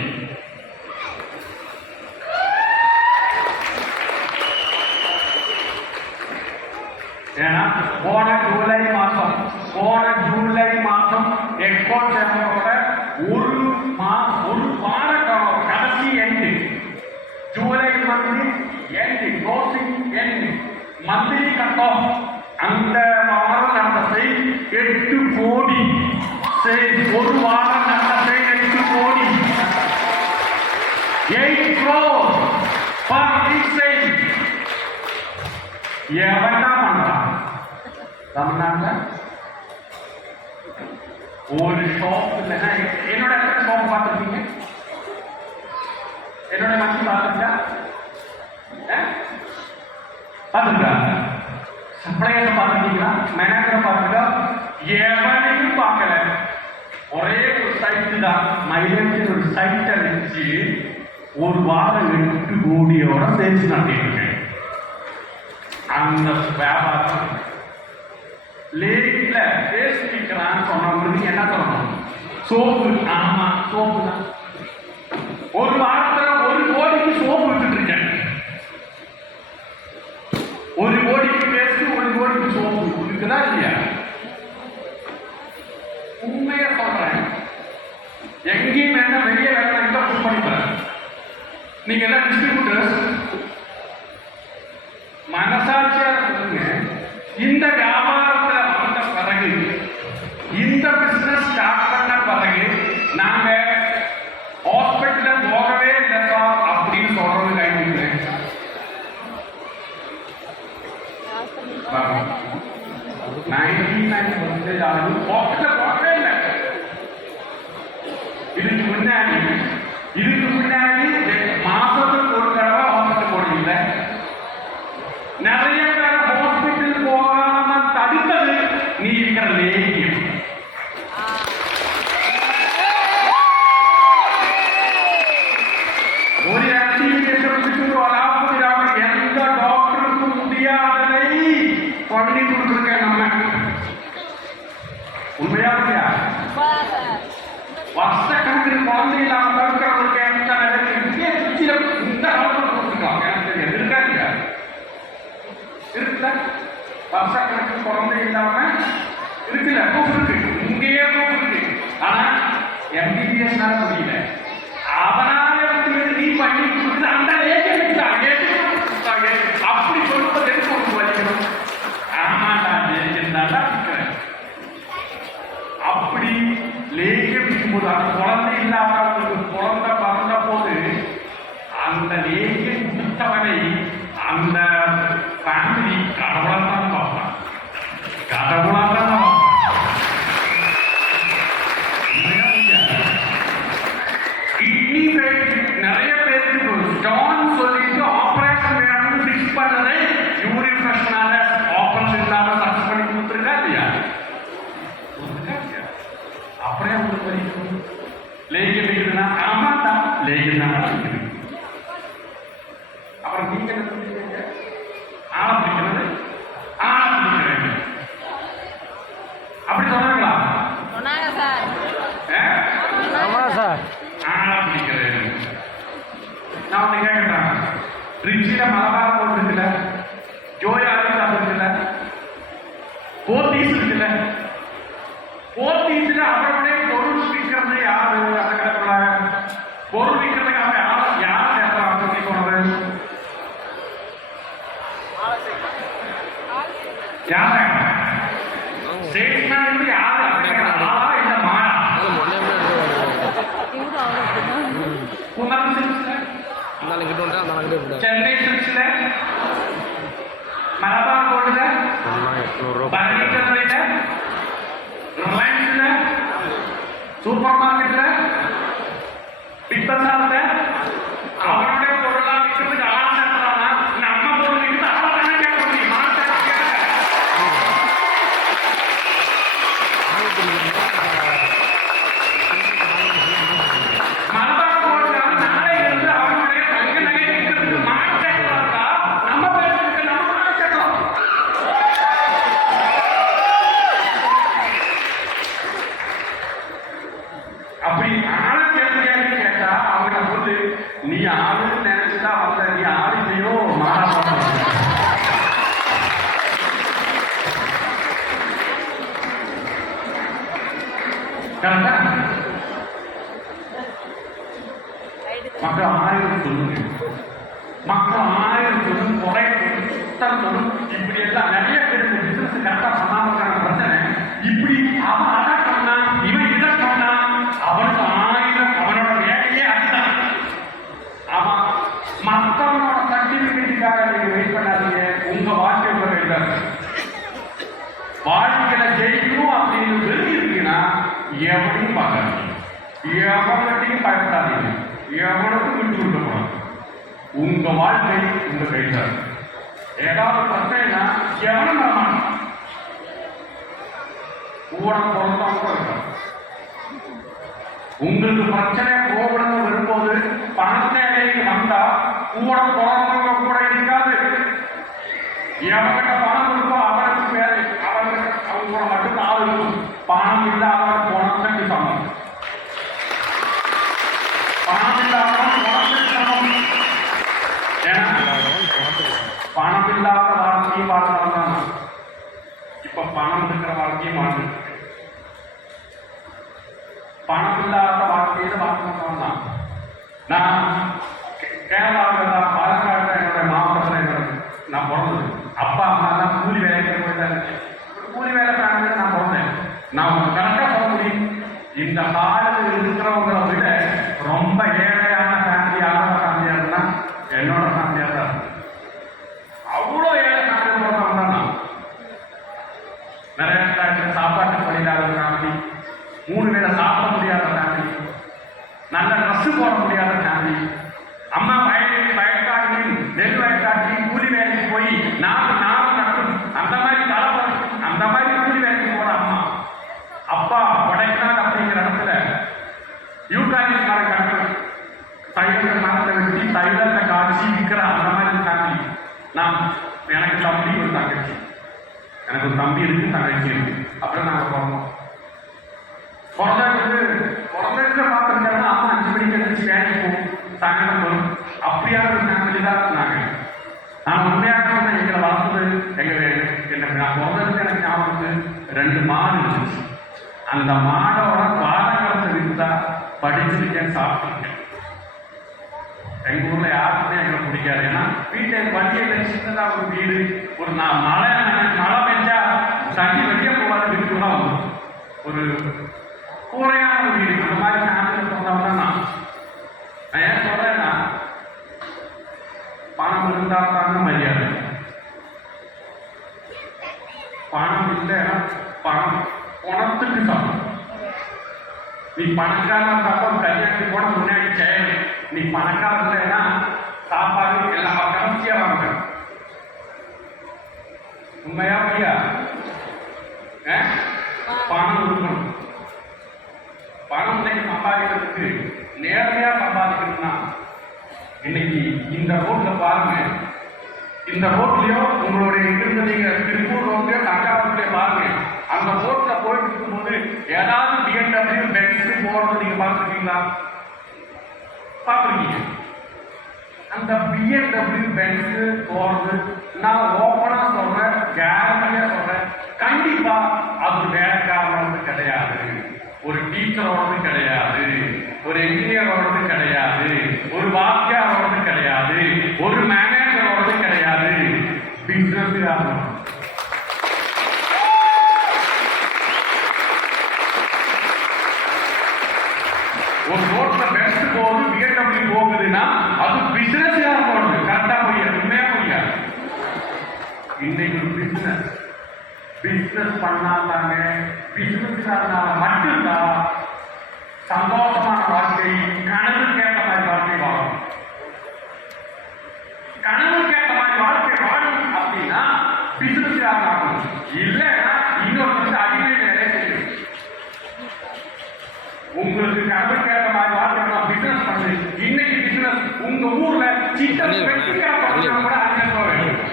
ஏன்னா போன ஜூலை மாசம் எக்ஸ்போர்ட் சேனலோட ஒரு வார கடைசி end, July end closing end monthly cut off. அந்த வாரம் நடந்த சேல் 8 கோடி சேல். ஒரு வாரம் நடந்த சேல் 8 கோடி, 8 crore per week sale. எவன்டா பண்றான் தமிழ்நாட்டில்? ஒரு ஷாப் இல்லைன்னா என்னோட ஷாப் பார்த்துருக்கீங்க, என்னோட மனசு பார்த்துருக்கா, பார்த்துருக்கா, சப்ளையரை பார்த்துருக்கீங்களா, மேனேஜரை பார்த்துருக்கா, எவனையும் பார்க்கல. ஒரே ஒரு சைட்டு தான், மைலேஜ் ஒரு சைட்டை வச்சு ஒரு வாரம் 8 கோடியோட சேல்ஸ் நடத்திட்டு அந்த வியாபாரம் லேட்ல பேசிக்கிறான்னு சொன்னவங்களுக்கு என்ன சொல்லணும்? சோப்பு. ஆமா, சோப்பு தான். ஒரு வாரத்துல 1 கோடிக்கு சோப்பு விட்டுட்டு இருக்கேன். 1 கோடிக்கு பேசி 1 கோடிக்கு சோப்பு இருக்குதா இல்லையா? உண்மையா சொல்றேன். எங்கேயும் வேண்டாம், வெளியே வேண்டாம், இங்க புக் பண்ணிப்பேன். நீங்க எல்லாம் டிஸ்ட்ரிபியூட்டர்ஸ் மனசாட்சியா சொல்லுங்க. இந்த வியாபாரத்துல வந்த பிறகு, இந்த பிசினஸ் ஸ்டார்ட் பண்ண பிறகு நாங்க ஹாஸ்பிட்டல போகவே இல்லைப்பா அப்படின்னு சொல்றது கைவிடுறேன். 99% ஆளும் ஹாஸ்பிட்டல போகவே இல்லை. இதுக்கு முன்னாடி மாசத்துக்கு ஒரு தடவை ஹாஸ்பிட்டல் போடுவீங்க. நிறைய பேர் ஹாஸ்பிட்டல் போகாம தடுத்தது நீ இருக்கிற லேகியம். ஒரு ஆக்டிவிட்டி வராம எந்த டாக்டருக்கும் முடியாததை பண்ணி கொடுத்துருக்கேன் நம்ம. உண்மையா இல்லையா? வருஷக்கணக்கில் குழந்தை இல்லாம தடுக்கிறவங்களுக்கு இந்த காலத்தில் கொடுத்துருக்காங்க. எனக்கு தெரியாது, இருக்கா இல்லையா? இருக்குல்ல, வருஷக்கணக்கில் குழந்தை இல்லாம இருக்குல்ல, இருக்கு, இங்கேயே இருக்கு. ஆனா MBBS முடியல. அவனால நீ பண்ணி கொடுத்து அந்த அப்படி சொல்லுவது எனக்கு வலிக்கணும். ஆமாண்டா லேகியம்தாண்டா இருக்கிறேன். அப்படி லேகியம் இருக்கும்போது அந்த குழந்தை இல்லாதவங்களுக்கு குழந்தை பிறந்த போது அந்த லேகியம் கொடுத்தவனை அந்த ஃபேமிலி கடவுளாதான் பார்ப்பான். கடவுளாதான் கிட்னி நிறைய பேருக்கு ஸ்டோன் சொல்லிட்டு ஆபரேஷன் வேணும்னு ஃபிக்ஸ் பண்ணதை யூரின் பிரச்சனால ஆபரேஷன் இல்லாம சக்சஸ் பண்ணி கொடுத்துருக்கா இல்லையா? அப்படியே உங்களுக்கு வலிக்கும். லேகியம் இருக்குதுன்னா ஆமா தான் லேகியம் தான் இருக்குது. அப்புறம் நீங்க என்ன சொல்றீங்க? ஆளை பிடிக்கிறது, ஆளை பிடிக்கிறது அப்படி சொன்னாங்களா? சொன்னாங்க சார். ஆமா சார். ஆளை பிடிக்கிறது. நான் வந்து கேட்கிறேன், ட்ரிச்சில மலபார் போட்டு இருக்குல்ல, ஜோயா இருக்குல்ல, போத்தீஸ் இருக்குல்ல, போத்தீஸ்ல அவருடைய பொருள் விற்கிறது யாரு? அதை கிடக்குறாங்க. பொருள் விற்கிறதுக்கு அவன் யார் கேட்கறாங்க? சொல்லி போனது யாரு? சேல்ஸ்மேன் யாரு? ஆளா இல்ல மாடா? சென்னை சில்க்ஸ்ல, மலபார் கோல்டுல, பர்னிச்சர்ல, ரிலையன்ஸ்ல, சூப்பர் மார்க்கெட்ல, பிக் பஜார்ல அவருடைய பொருளாக விற்கிறதுக்கு ஆள் சேர்க்கிறானா? நம்ம பொருள் விற்கிறது ஆளை தானே கேட்க முடியும். மலபார் கோல்டுல நாளை இருந்து அவருடைய தங்க நகை விற்கிறதுக்கு மார்க் சேர்க்கிறாங்க. நம்ம பேருக்கு நம்ம மார்க் சேர்க்கிறோம். அப்படி ஆளை சேர்ந்து கேட்டா அவங்க வந்து நீ ஆளுன்னு நினைச்சுதான் வந்த, நீ ஆள் இல்லையோ மாறா கரெக்டா? மக்கள் 1000 சொல்லுங்க, மக்கள் 1000 சொல்லும், குறை சொல்லும், இப்படி எல்லாம் நிறைய பேர் இந்த பிசினஸ் கரெக்டா பண்ணாம பிரச்சனை. இப்படி அவன் அதை சொன்னான், இவன் இதை சொன்னான், அவனுக்கு 1000 அவனோட வேலையே அதுதான். அவன் மற்றவனோட சர்டிபிகேட்டுக்காக நீங்க வெயிட் பண்ணாதீங்க. உங்க வாழ்க்கை உங்க கையில வாழ்க்கையில ஜெயிக்கணும் அப்படின்னு வெறி இருக்குன்னா எவனையும் பார்க்காதீங்க, எவன்கிட்டையும் பயப்படாதீங்க, எவனுக்கும் விட்டு விட்டுக்கூடாது. உங்க வாழ்க்கை உங்க கையில் இருக்கு. ஏதாவது பிரச்சனைனா எவனும் வரமாட்டான். கூட பிறந்தவங்க இருக்கான். உங்களுக்கு பிரச்சனை கோபுரம் வரும்போது பணத்தேவைக்கு வந்தா கூட பிறந்தவங்க கூட இருக்காது. எவங்கிட்ட பணம் இருக்கோ அவனுக்கு வேலை, அவங்க கூட மட்டும் ஆள் இருக்கும். பணம் இல்லாதவன் பணத்துக்கு சமம். பணம் இல்லாதவன் பணத்துக்கு சமம். பணம் இல்லாத வாழ்க்கையும் வாழ்ந்தாங்க. இப்ப பணம் இருக்கிற வாழ்க்கையும் வாழ்ந்துட்டு இருக்கு. பணம் இல்லாத வாழ்க்கையில வாழ்க்கை தான். நான் கேரளாவில் தான், பாலக்காடு என்னோட மாவட்டத்தில் என்னோட நான் பிறந்தது. அப்பா அம்மா எல்லாம் கூலி வேலைக்கு போயிட்டாங்க. கூலி வேலை ஃபேமிலியில் நான் பிறந்தேன். நான் கரெக்டாக சொல்ல முடியும், இந்த காலத்தில் இருக்கிறவங்களை விட ரொம்ப ஏழையான ஃபேமிலி, ஆரம்ப ஃபேமிலியாக இருந்தா என்னோட ஃபேமிலியாக தான் இருக்கு. அவ்வளோ ஏழை ஃபேமிலி போகிறவங்க தான் நான். நிறைய சாப்பாட்டு பணியில்லாத ஃபேமிலி, 3 வேளை சாப்பிட முடியாத ஃபேமிலி, நல்ல ட்ரெஸ்ஸு போட முடியாத ஃபேமிலி, அம்மா வயக்காட்டிலையும் நெல் வயக்காட்டிலையும் கூலி வேலைக்கு போய் நாலு நட்டும் அந்த மாதிரி தலைவர், அந்த மாதிரி கூலி வேலைக்கு போற அம்மா. அப்பா கொடைக்கானல் அப்படிங்கிற இடத்துல யூகாலிஸ் மரம் கட்டு தைலத்தை மரத்தை வெட்டி தைலத்தை காய்ச்சி விற்கிற அந்த மாதிரி ஃபேமிலி. நான் எனக்கு தம்பி ஒரு தங்கச்சி, எனக்கு ஒரு தம்பி இருக்கு, தங்கச்சி இருக்கு. அப்புறம் நாங்கள் பிறந்தோம். பிறந்த பார்த்துருக்காங்க. அம்மா 5 மணிக்கு எழுந்திரிச்சு வேலைக்கு போகும், சாயந்தரம் வரும். அப்படியான ஒரு ஃபேமிலி தான் இருந்தாங்க. நான் உண்மையாக சொன்னேன், எங்களை வளர்த்தது எனக்கு நான் பிறந்ததுக்கு எனக்கு ஞாபகம் 2 மாடு இருந்துச்சு. அந்த மாடோட வாழைக்காலத்தை விற்றா படிச்சிருக்கேன், சாப்பிட்டுருக்கேன். எங்கள் ஊரில் யாருக்குமே எங்களை பிடிக்காது. ஏன்னா வீட்டில் வண்டியில் சின்னதாக ஒரு வீடு, ஒரு மழை பெஞ்சா தண்ணி வெளியே போகாத வீட்டுக்குலாம் வரும். ஒரு கூரையான ஒரு வீடு. அந்த மாதிரி ஃபேமிலியில் சொன்னவங்க தான் நான். ஏன் சொல்றேன்னா, பணம் இருந்தால் தாங்க மரியாதை. பணம் இல்லைன்னா பணத்துக்கு சமம். நீ பணக்காரன் தப்பம் கல்யாணத்துக்கு போன முன்னாடி செய்யணும். நீ பணக்காரன் இல்லைன்னா சாப்பாடு எல்லாம் கடைசியா வாங்க. உண்மையா பையா? பணம் இருக்கணும். பணம் இன்னைக்கு சம்பாதிக்கிறதுக்கு நேர்மையா சம்பாதிக்கணும்னா, இன்னைக்கு இந்த ரோட்ல பாருங்க, இந்த ரோட்லயோ உங்களுடைய இங்கிருந்து நீங்க திருப்பூர் ரோட்லயோ தஞ்சாவூர்லயோ பாருங்க, அந்த ரோட்ல போயிட்டு இருக்கும்போது ஏதாவது BMW பென்ஸ் போறது நீங்க பார்த்துருக்கீங்களா? பார்த்துருக்கீங்க. அந்த BMW பென்ஸ் போறது நான் ஓப்பனா சொல்றேன், கேரண்டியா சொல்றேன், கண்டிப்பா அது வேலைக்காரனோடது கிடையாது, ஒரு டீச்சரோடது கிடையாது, ஒரு என்ஜினியரோடது கிடையாது, ஒரு வாத்தியாரோடது கிடையாது, ஒரு மேனேஜரோடது கிடையாது, பிசினஸ். ஒரு ரோட்ல பெஸ்ட் போகுது, BMW போகுதுன்னா அது பிசினஸ் போகுது. கரெக்டா போய் உண்மையா போய்யா? இன்னைக்கு ஒரு பிசினஸ் பண்ணாங்க. பிசினஸ்னால மட்டும்தான் சந்தோஷமான வாழ்க்கை, கனவு கேட்ட மாதிரி வாழ்க்கை வாழும். கனவு கேட்ட மாதிரி வாழ்க்கை வாழும் அப்படின்னா பிசினஸ் ஆகணும். இல்லைன்னா இன்னொரு அடிமை வேலை செய்யும். உங்களுக்கு கனவு கேட்ட மாதிரி வாழ்க்கை பிசினஸ் பண்ணு. இன்னைக்கு பிசினஸ் உங்க ஊர்ல சின்ன வெட்டிக்கிற கூட 5 ரூபாய் வேணும்.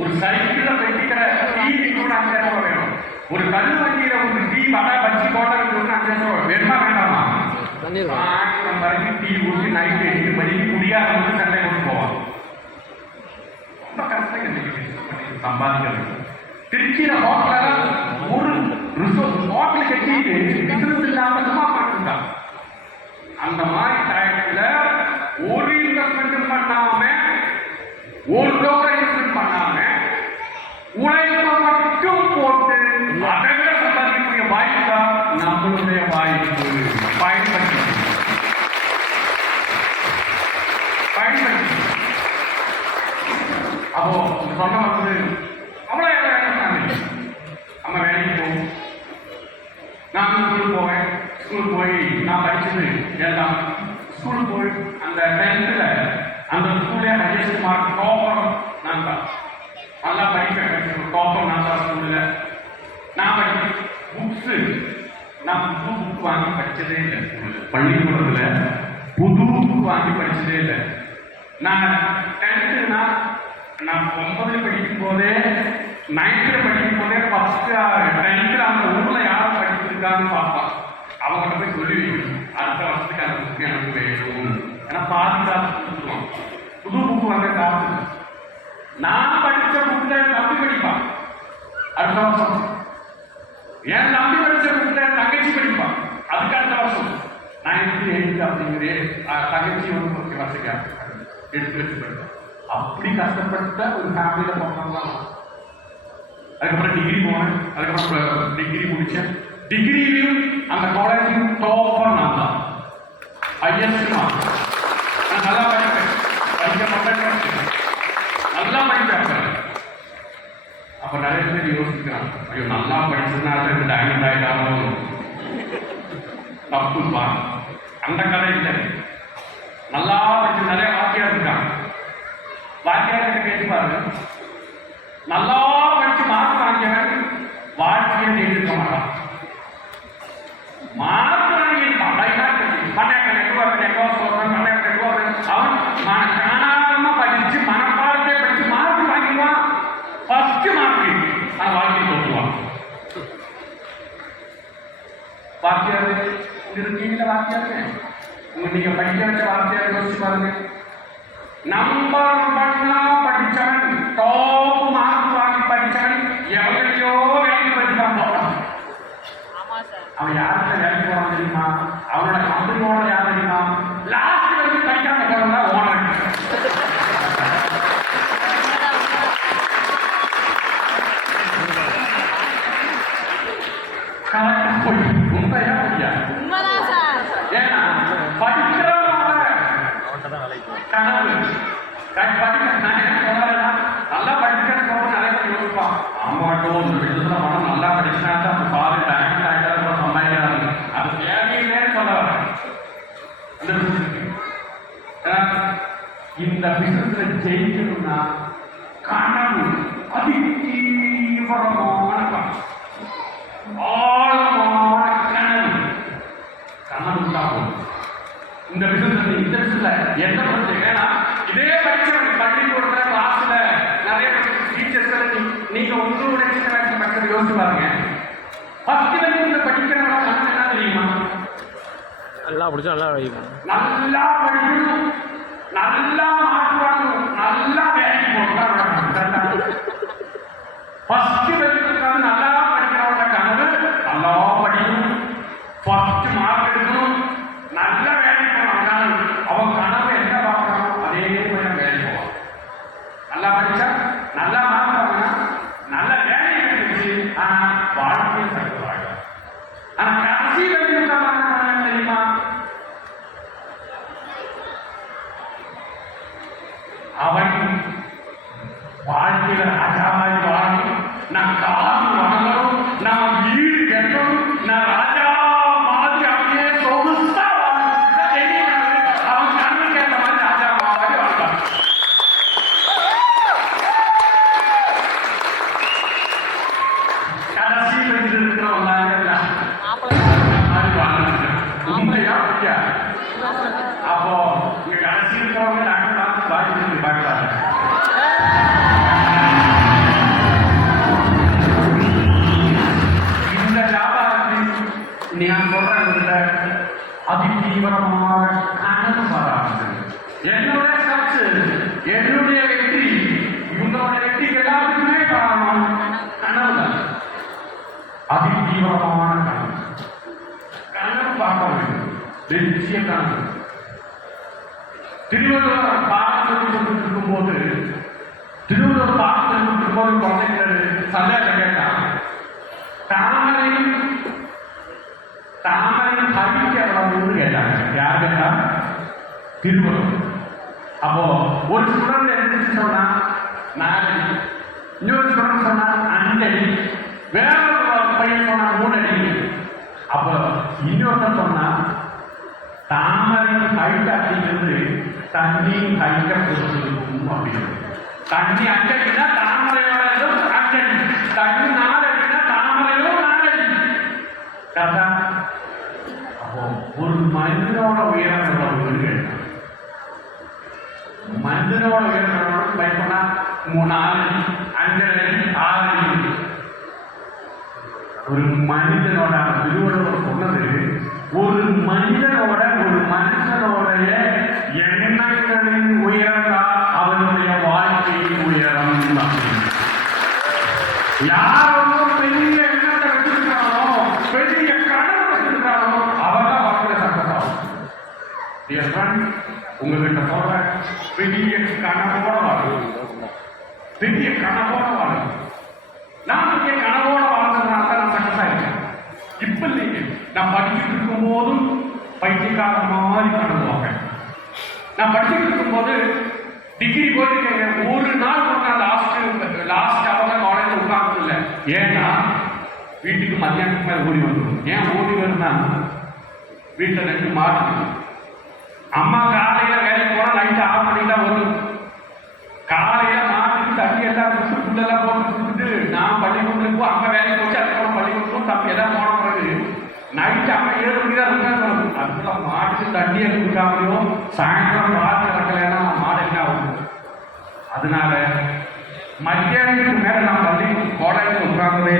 ஒரு சைக்கிள்ல வெட்டிக்கிற டிவி கூட 5 ரூபாய் வேணும். ஒரு கல் வண்டியில ஒரு டீ வடை பஜ்ஜி போட்டா 5 ரூபாய் வேணுமா வேண்டாமா? ஆயிரம் வரைக்கும் டீ ஊற்றி நைட்டு 8 மணிக்கு முடியாத வந்து சண்டை கொண்டு போவாங்க. ரொம்ப கஷ்டம் இன்னைக்கு சம்பாதிக்கிறது. திருச்சியில ஹோட்டல ஒரு ஹோட்டல் கட்டிட்டு பிசினஸ் இல்லாம சும்மா பண்ணிருக்காங்க. அந்த மாதிரி டயத்துல ஒரு இன்வெஸ்ட்மெண்ட் பண்ணாம, ஒரு டோக்கன் இன்வெஸ்ட்மெண்ட் பண்ணாம, உழைப்ப மட்டும் போட்டு அதை விட சம்பாதிக்கக்கூடிய வாய்ப்பு தான் நம்மளுடைய வாய்ப்பு. பயன்படுத்தி அப்போ சொன்ன வந்து அவ்வளோ நம்ம வேலைக்கு போகும். நான் ஸ்கூலுக்கு போய் நான் படிச்சது எல்லாம் ஸ்கூலுக்கு போய் அந்த 10th அந்த ஸ்கூல்லே ஹையஸ்ட் மார்க் டாப்பர் நான் தான். நல்லா படிப்பேன், டாப்பர் நான் தான் ஸ்கூலில். நான் படிக்க புக்ஸு நான் புது புக் வாங்கி படித்ததே இல்லை. பள்ளிக்கூடத்தில் புது புக் வாங்கி படித்ததே இல்லை. நான் 10th நான் 9th படிக்கும் போதே 9th படிக்கும் போதே ஃபர்ஸ்ட் 10th அந்த ஊரில் யாரும் படிச்சிருக்கான்னு பார்ப்பான். அவங்கள்ட்ட போய் சொல்லி அடுத்த வருஷத்துக்கு அந்த புக்கு எனக்கு வேணும். ஏன்னா பாதி காசு கொடுத்துருவான். புது புக்கு வாங்க காசு. நான் படித்த புக்கில் என் தம்பி படிப்பான் அடுத்த வருஷம். என் தம்பி படித்த புக்கில் என் தங்கச்சி படிப்பான் அதுக்கு அடுத்த வருஷம். 9th 8th அப்படிங்கிறே தங்கச்சி வந்து 1 வருஷம் எடுத்து வச்சு படிப்பேன். அப்படி கஷ்டப்பட்ட ஒரு ஃபேமிலியில் போனோம்லாம். அதுக்கப்புறம் டிகிரி போனேன். அதுக்கப்புறம் டிகிரி முடித்தேன். டிகிரியிலையும் அந்த காலேஜையும் டாப்பர் நான் தான். Highest mark. நான் நல்லா படிப்பேன், படிக்க மாட்டேன், நல்லா படிப்பேன். அப்போ நிறைய பேர் யோசிக்கிறாங்க, ஐயோ நல்லா படிச்சதுனால இந்த டைமண்ட் ஆகிட்டாலும் தப்புப்பா. அந்த கதை இல்லை. நல்லா படிச்சு நிறைய வாக்கியம் இருக்காங்க. வாக்கியார்கிட்ட கேட்டுப்பாரு, நல்லா படிச்சு மார்க் வாங்கியவன் வாழ்க்கையை எழுதிருக்க மாட்டான். மார்க் வாங்கியிருப்பான், அவன் காணாம படிச்சு மனப்பாடத்தை படிச்சு மார்க் வாங்கிடுவான். ஃபர்ஸ்ட் மார்க் அவன் வாழ்க்கையை தோற்றுவான். வாக்கியாரு இருக்கீங்களா? வாக்கியாரு நீங்க படிக்க வச்ச வாக்கியாரு யோசிச்சு பாருங்க. நம்பர் பண்ணா படிச்சவன், டாப் மார்க் வாங்கி படிச்சவன் எவ்வளையோ வேலைக்கு படிப்பான் போறான். அவன் யார்கிட்ட வேலைக்கு போறான் தெரியுமா? அவனோட கம்பெனியோட யார் தெரியுமா? லாஸ்ட் வரைக்கும் படிக்காம போறதா ஓனர். கரெக்டா போய் உண்மையா இல்லையா? ஏன்னா படிக்கிறவனோட கனவு நல்லா படிக்கிறதுக்கு நிறைய பேர் யோசிப்பான். ஆமாட்டும் விதத்துல மனம் நல்லா படிச்சுனா தான் பாரு டைரக்ட் ஆகிட்டாரு சம்பாதிக்கிறாங்க. அது தேவையில்லைன்னு சொல்ல வரேன். இந்த பிசினஸ்ல ஜெயிக்கணும்னா கனவு அதி தீவிரமான ஆழமான கனவு உண்டாகும். இந்த பிசினஸ் இன்ட்ரெஸ்ட்ல என்ன பிரச்சனை? ஏன்னா இதே படிச்சவங்க பள்ளிக்கூடத்துல கிளாஸ்ல நிறைய டீச்சர்ஸ் நீங்க உங்களோட சின்ன வயசு படிச்சது யோசிச்சு பாருங்க. ஃபர்ஸ்ட் வரைக்கும் படிக்கிறவங்க கணக்கு என்ன தெரியுமா? நல்லா படிச்சா நல்லா படிக்கணும், நல்லா படிக்கணும், நல்லா மார்க் வாங்கணும், நல்லா வேலைக்கு போகணும். ஃபர்ஸ்ட் வரைக்கும் நல்லா படிக்கிறவங்க கனவு நல்லா படிக்கணும், ஃபர்ஸ்ட் மார்க் எடுக்கணும், நல்ல வேலைக்கு போகணும். அவன் கனவு என்ன பார்க்கணும் அதே மாதிரி வேலைக்கு போவான். நல்லா படிச்சா நல்லா மார்க் வாங்கினா நல்ல வேலை கிடைச்சு. ஆனா வாழ்க்கையும் சக்தி. ஆனா கடைசி வரைக்கும் தெரியுமா? அவன் வாழ்க்கையில ராஜாவாய் வாழணும், நான் காசு வாங்கணும், நான் வீடு கட்டணும், நான் ராஜா மாதிரி அப்படியே சொகுசா வாழணும். அவன் கண்ணுக்கு ஏற்ற மாதிரி ராஜாவாய் வாழ்வான். கடைசி வயதில் இருக்கிறவங்க உண்மையா இல்லையா? அப்போ இங்க கடைசி இருக்கிறவங்க டாக்டர் பாதிச்சு பார்க்கறாங்க. இந்த வியாபாரத்தில் நான் சொல்றேன் அதி தீவிரமான கனவு வராது. என்னோட சக்சஸ், என்னுடைய வெற்றி, இவங்களோட வெற்றி எல்லாத்துக்குமே காரணம் கனவு தான். அதி தீவிரமான கனவு. கனவு பார்க்க வேண்டும், நிச்சய கனவு. திருவள்ளுவர் பாடம் சொல்லிக் கொண்டிருக்கும் போது திருவள்ளுவர் பாடம் சொல்லிக் கொண்டிருக்கும் போது குழந்தைகள் சந்தேகம் கேட்டான், தாமரையும் கவிக்கு எவ்வளவு கேட்டாங்க. யார் கேட்டா? திருவள்ளுவர். அப்போ ஒரு ஸ்டூடெண்ட் எழுந்திரிச்சு சொன்னா 4 அடி, இன்னொரு ஸ்டூடெண்ட் சொன்னா 5 அடி, வேற ஒரு பையன் சொன்னா 3 அடி. அப்போ இன்னொருத்தர் தண்ணி அஞ்ச கொடுத்துருக்கும் அப்படின்னு. தண்ணி அஞ்சடினா தாமரையோட அஞ்சடி, தண்ணி 4 அடினா தாமரையோ 4 அடி. கரெக்டா? அப்போ ஒரு மனிதனோட உயரம் எவ்வளவு? மனிதனோட உயரம் பயப்படா 4 அடி, 5 அடி, 6 அடி. ஒரு மனிதனோட திருவள்ளுவர் சொன்னது, ஒரு மனிதனோட ஒரு மனுஷனோடைய எண்ணங்களின் உயரம்தான் அவனுடைய வாழ்க்கையின் உயரம். யாரோ பெரிய எண்ணத்தை வச்சிருக்கானோ, பெரிய கனவு வச்சிருக்கானோ, அவதான் வாழ்க்கை சட்டத்தாகும். உங்ககிட்ட சொல்ற பெரிய கனவோட வாழும், பெரிய கனவோட வாழும். நான் பெரிய கனவோட வாழ்ந்ததுனால தான் நான் சக்சஸ் ஆயிருக்கேன். இப்ப இல்லைங்க, நான் படிச்சுட்டு இருக்கும் போதும் பைத்தியக்கார மாதிரி கனவுவாங்க. நான் படிச்சுட்டு இருக்கும் போது டிகிரி போயிருக்கேன். ஒரு நாள் லாஸ்ட் அவங்க காலேஜ் உட்கார்ந்து இல்லை. ஏன்னா வீட்டுக்கு மத்தியானத்துக்கு மேலே ஓடி வந்துடும். ஏன் ஓடி வரும்னா வீட்டில் 2 மாடு. அம்மா காலையில வேலைக்கு போனா நைட்டு 6 மணிக்கு தான் வரும். காலையில மாட்டுக்கு தண்ணி எல்லாம் கொடுத்து புல்லெல்லாம் போட்டு கொடுத்துட்டு நான் பள்ளிக்கூடத்துக்கு அம்மா வேலைக்கு போச்சு. அதுக்கப்புறம் பள்ளிக்கூடத்துக்கும் தம்பி எல்லாம் போன பிறகு நைட்டு அம்மா 7 மணிக்கு தான் இருக்காங்க. அதுக்குள்ள மாட்டுக்கு தண்ணியை கொடுக்காமையும் சாயந்தரம் பால் கறக்கலைன்னா மாடு என்ன ஆகும்? அதனால மத்தியானத்துக்கு மேல நான் கோடைக்கு உட்கார்ந்ததே.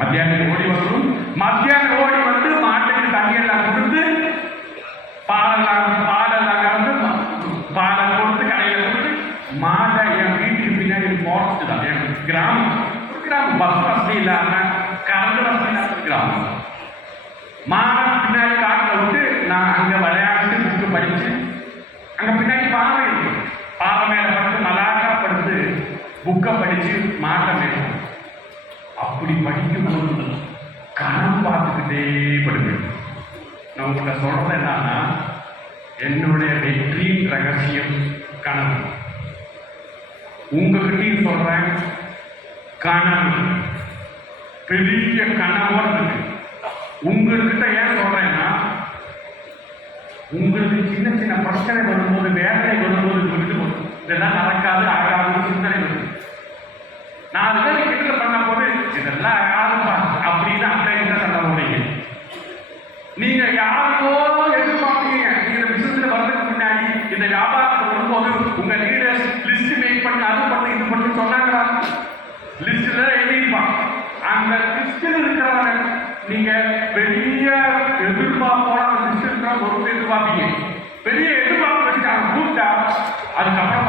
மத்தியானம் ஓடி வரும். மத்தியானம் ஓடி வந்து மாட்டுக்கு தண்ணி எல்லாம் கொடுத்து பாலெல்லாம் கலந்து பாலை கொடுத்து கடையில கொடுத்து மாட்டை என் வீட்டுக்கு பின்னாடி ஃபாரஸ்ட் தான். என் கிராமம் பஸ் வசதி இல்லாம கரண்ட் வசதி இல்லாம கிராமம். மாடை பின்னாடி காட்டில் விட்டு நான் அங்க விளையாட்டு புக்கு படிச்சு, அங்க பின்னாடி பாறை இருக்கு. பாறை மேல படுத்து மலாக்கா படுத்து புக்கை படிச்சு மாட்டை மேலும் அப்படி படிக்கும் போது கனவு பார்த்துக்கிட்டே படுவேன். நான் உங்கள்கிட்ட சொல்றது என்னன்னா, என்னுடைய வெற்றியின் ரகசியம் கனவு. உங்ககிட்டையும் சொல்றேன், கனவு பெரிய கனவோடு இருக்கு. உங்ககிட்ட ஏன் சொல்றேன்னா, உங்களுக்கு சின்ன சின்ன பிரச்சனை வரும்போது, வேதனை வரும்போது விட்டு போடும். இதெல்லாம் நடக்காது ஆகாது சிந்தனை வருது. 4 பேர் கிட்ட பண்ண போது இதெல்லாம் ஆகாதுப்பா அப்படின்னு அந்த சண்டை போடுறீங்க. நீங்க யாருக்கோ எதிர்பார்ப்பீங்க. நீங்க பிசினஸ்ல வர்றதுக்கு முன்னாடி இந்த வியாபாரத்துக்கு வரும்போது உங்க லீடர்ஸ் லிஸ்ட் மேக் பண்ணி அது பண்ணி இது பண்ணி சொன்னாங்களா? லிஸ்ட்ல எழுதிப்பான். அந்த லிஸ்டில் இருக்கிறவங்க நீங்க பெரிய எதிர்பார்ப்போட லிஸ்ட் இருக்கிற ஒரு எதிர்பார்ப்பீங்க. பெரிய எதிர்பார்ப்பு வச்சு அவன் கூப்பிட்டா அதுக்கப்புறம்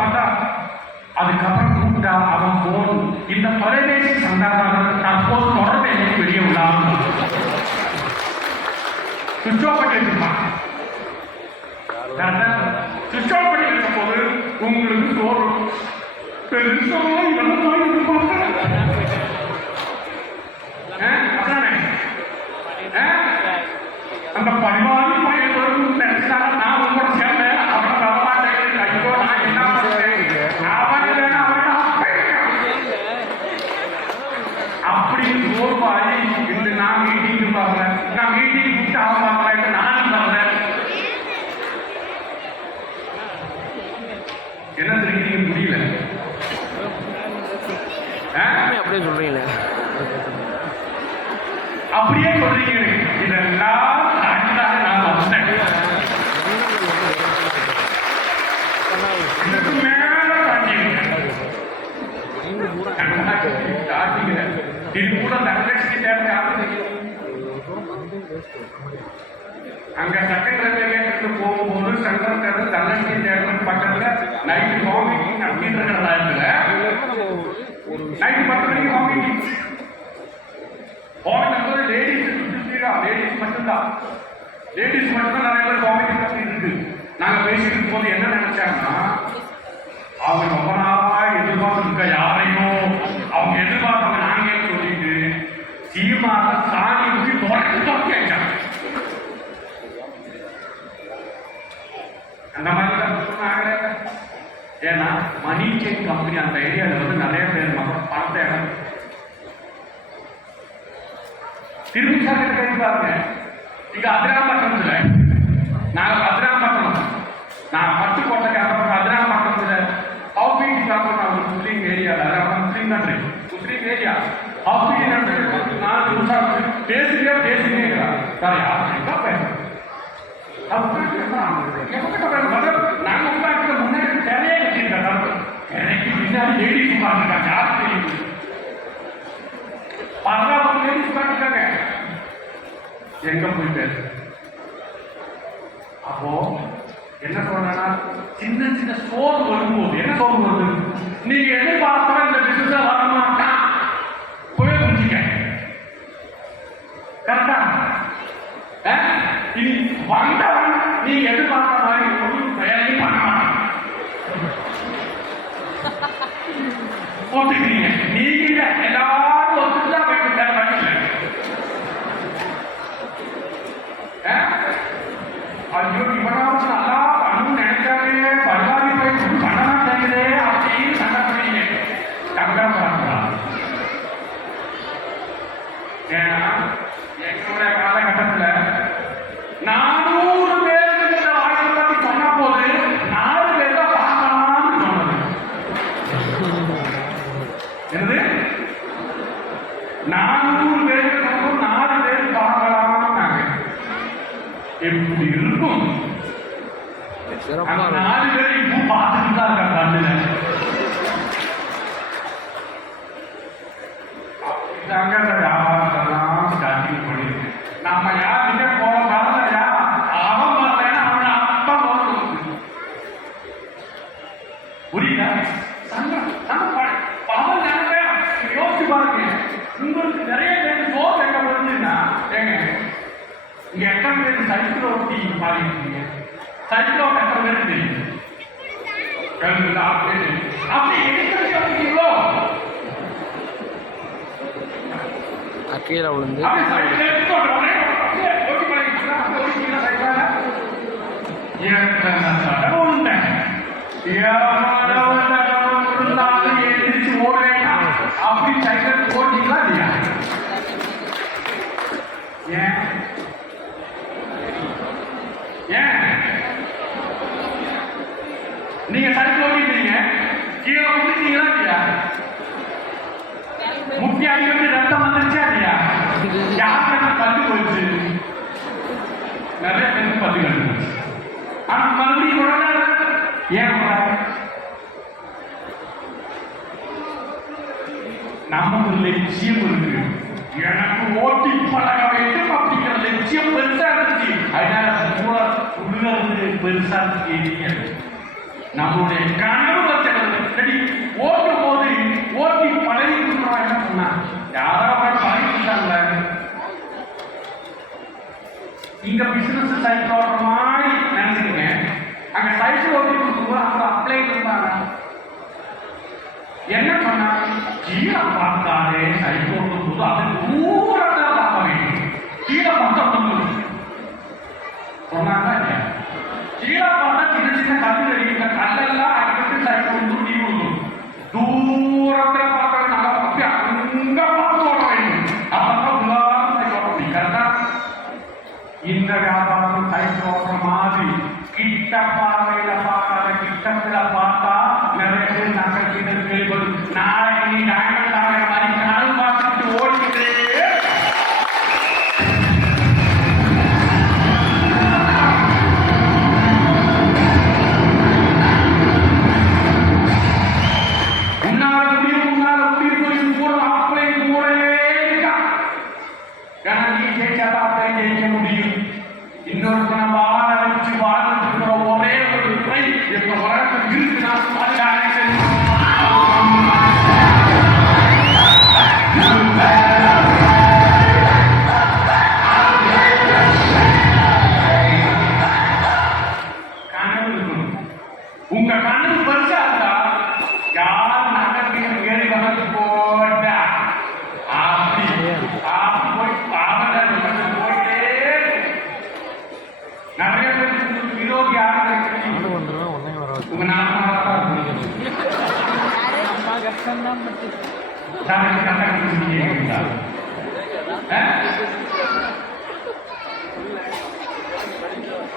கூப்பிட்டா அவன் போதும். இந்த பரதேசி சந்தாதாரர் தற்போது தொடர்பு எனக்கு வெளியே உள்ளாகும். சுவிட்ச் ஆஃப் பண்ணி வச்சிருப்பான். சுவிட்ச் ஆஃப் பண்ணி வைக்கும் போது உங்களுக்கு தோறும் பெருசா இதெல்லாம் அந்த பரிமாறி பயன்படும் நினைச்சாங்க. நான் உங்களோட சேர்ந்தேன். அவனை வரமாட்டேன். ஐயோ நான் என்ன பண்ணுறேன்? அப்படி சோர்வாயி இல்லை. நான் மீட்டிங் பார்க்குறேன். நான் மீட்டிங் கூப்பிட்டு அவன் பார்க்குறேன். நானும் பார்க்குறேன். என்ன தெரிவிக்க முடியல. அப்படியே சொல்றீங்களே, அப்படியே சொல்றீங்க. இதெல்லாம் நான் வந்தேன். இதுக்கு மேல தாண்டிங்க. இது கூட தனலட்சுமி தேவை அங்க செகண்ட் போகும்போது சங்கர் தனலட்சுமி தேவன் பக்கத்துல நைட்டு வாமிட்டிங் அப்படின்னு இருக்கிற நைட்டு 10 மணிக்கு வாமிட்டிங். வாமிட் லேடிஸ் மட்டும்தான் நிறைய பேர் வாமிட்டிங் அப்படின்னு இருக்கு. நாங்க பேசிட்டு இருக்கும் போது என்ன நினைச்சாங்கன்னா, அவங்க ரொம்ப நாளா எதிர்பார்த்துருக்க யாரையும் அவங்க எதிர்பார்ப்பாங்க நாங்க சொல்லிட்டு சீமாக சாணி ஊற்றி தொடர்ந்து ஆயிட்டாங்க. அந்த மாதிரி தான் சொன்னாங்க. ஏன்னா மணி செயின் கம்பெனி அந்த ஏரியாவில் வந்து நிறைய பேர் மக்கள் பணத்தை திரும்பி சாப்பிட்டு பாருங்க. இங்க அதிராம்பட்டினத்துல நாங்க அதிராம்பட்டினம் நான் பட்டுக்கோட்டைக்கு அப்புறம் அதிராக பக்கத்தில் ஹவுபீட் சாப்பிட்ற ஒரு முஸ்லீம் ஏரியாவில் அதாவது முஸ்லீம் கண்ட்ரி முஸ்லீம் ஏரியா ஹவுபீட் நான் பேசினேங்கிறா சார் யார் எங்க பேசுறேன் நாங்க உண்டாக்கிற முன்னாடி தேவையே வச்சிருக்காங்க எனக்கு பின்னாடி லேடிஸ் உட்காந்துருக்காங்க யாரும் தெரியுது பரவாயில்ல லேடிஸ் உட்காந்துருக்காங்க எங்க போய் பேச அப்போ என்ன சொல்றேன்னா சின்ன சின்ன சோறு வரும்போது என்ன சோறு வருது நீங்க எதிர்பார்த்தா இந்த பிசினஸ் வரமாட்டா போய் புரிஞ்சுக்க கரெக்டா இனி வந்தவன் நீங்க எதிர்பார்த்த மாதிரி ஒரு வேலையும் பண்ண மாட்டான் ஒத்துக்கிறீங்க நீங்க எல்லாரும் ஒத்துதான் வேண்டிய வழியில் ஐயோ இவனாவது நல்லா பண்ணணும்னு நினைச்சாலே பல்லாரி போய் பண்ணலாம் தெரியுதே அப்படின்னு சண்டை பண்ணீங்க கம்பேர் ஏன்னா எங்களுடைய காலகட்டத்தில் 400 பேருக்கு இந்த வாழ்க்கை பத்தி சொன்ன போது 4 பேர் தான் பார்க்கலாம்னு சொன்னது என்னது 400 பேருக்கு சொன்னது 4 பேர் பார்க்கலாம்னாங்க எப்படி இருக்கும் அந்த 4 பேர் இப்போ பார்த்துட்டு தான் இருக்காங்க அப்படிதாங்க வியாபாரத்தெல்லாம் ஸ்டார்டிங் பண்ணிருக்கு நம்ம யார்கிட்ட போற காலத்தையா அவன் வரலைன்னா அவனை அப்பா போறது புரியல பவன் யோசிச்சு பாருங்க உங்களுக்கு நிறைய பேருக்கு சோறு எங்க வருதுன்னா ஏங்க இங்க எத்தனை பேருக்கு சைக்கிள் ஓட்டி மாறி இருக்கீங்க சைக்கிள் ஓட்ட எத்தனை பேருக்கு தெரியும் அப்படி எடுக்கிறீங்களோ கீழே விழுந்து அப்படி சைக்கிள் ஓட்டிங்களா இல்லையா ஏன் நீங்க சைக்கிள் ஓட்டிட்டீங்க கீழே விட்டுட்டீங்களா இல்லையா முக்கிய அடிக்கடி ரத்தம் வந்துருச்சா இல்லையா யாருக்கு பல்லு போயிடுச்சு நிறைய பேருக்கு பல்லு கட்டுச்சு ஆனா மறுபடியும் உடனே ஏன் நமக்கு லட்சியம் இருக்கு எனக்கு ஓட்டி பழக வேண்டும் அப்படிங்கிற லட்சியம் பெருசா இருந்துச்சு அதனால உள்ள பெருசா இருந்துச்சு நம்மளுடைய கனவு வச்சது சரி ஓட்டும் போது ஓட்டி பழகிட்டு என்ன சொன்னா யாராவது பழகிட்டாங்க இங்க பிசினஸ் சைக்கிள் ஓடுற மாதிரி நினைச்சுக்கங்க அங்க சைக்கிள் ஓட்டி கொடுக்கும்போது அவங்க அப்ளை இருந்தாங்க என்ன சொன்னாங்க கீழே பார்த்தாலே சைக்கிள் ஓட்டும் போது அது தூரத்தில் பார்க்க வேண்டும் கீழே பார்த்தா சொன்னாங்க கீழே பார்த்தா சின்ன சின்ன கல் அடிக்கிற கல்லெல்லாம் அடிக்கிட்டு சைக்கிள் தூண்டி விடும் தூரத்தில் பார்க்க நல்லா அப்படி அங்க பார்த்து ஓட வேண்டும் அப்பதான் உதாரணம் சைக்கிள் ஓட்ட முடியும் கரெக்டா இந்த வியாபாரம் சைக்கிள் ஓட்டுற மாதிரி கிட்ட பார்வையில பார்க்காத கிட்டத்துல பார்த்தா நிறைய பேர் நகை கிட்ட கேள்விப்படும் நாளைக்கு நீ டைமண்ட் ஆகிற மாதிரி கனவு பார்த்துட்டு ஓடிக்கிட்டே இன்னொருத்தனை வாழ வச்சு வாழ்ந்துட்டு ஒரே ஒரு துறை இப்ப வழக்கம் இருக்குன்னா கனவு இருக்கணும் உங்க கனவு பெருசா இருந்தா யார் நகரத்தையும் ஏறி வந்து போட்டா அப்படி போய் பாவனை போயிட்டே நிறைய பேருக்கு விரோதி யாரும் உங்க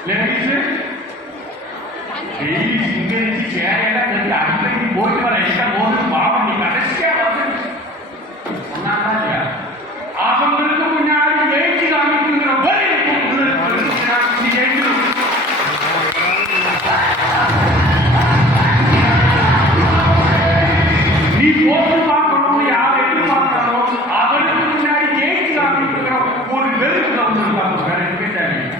லேடிஸ் டெய்லி சிங்கரிச்சு சேரையெல்லாம் கட்டி அடிக்கடி போயிட்டு வர இஷ்டம் போது பாவம் நீ கடைசியா வந்து சொன்னாங்களா இல்லையா? அவங்களுக்கு முன்னாடி ஜெயிச்சு காமிக்குங்கிற வரி ஜெயிக்கணும். நீ போட்டு பார்க்கணும் யாரை எதிர்பார்க்கணும் அவனுக்கு முன்னாடி ஜெயிச்சு காமிக்குங்கிற ஒரு வெறுப்பு வந்து வேற எதுவுமே தேவையில்லை.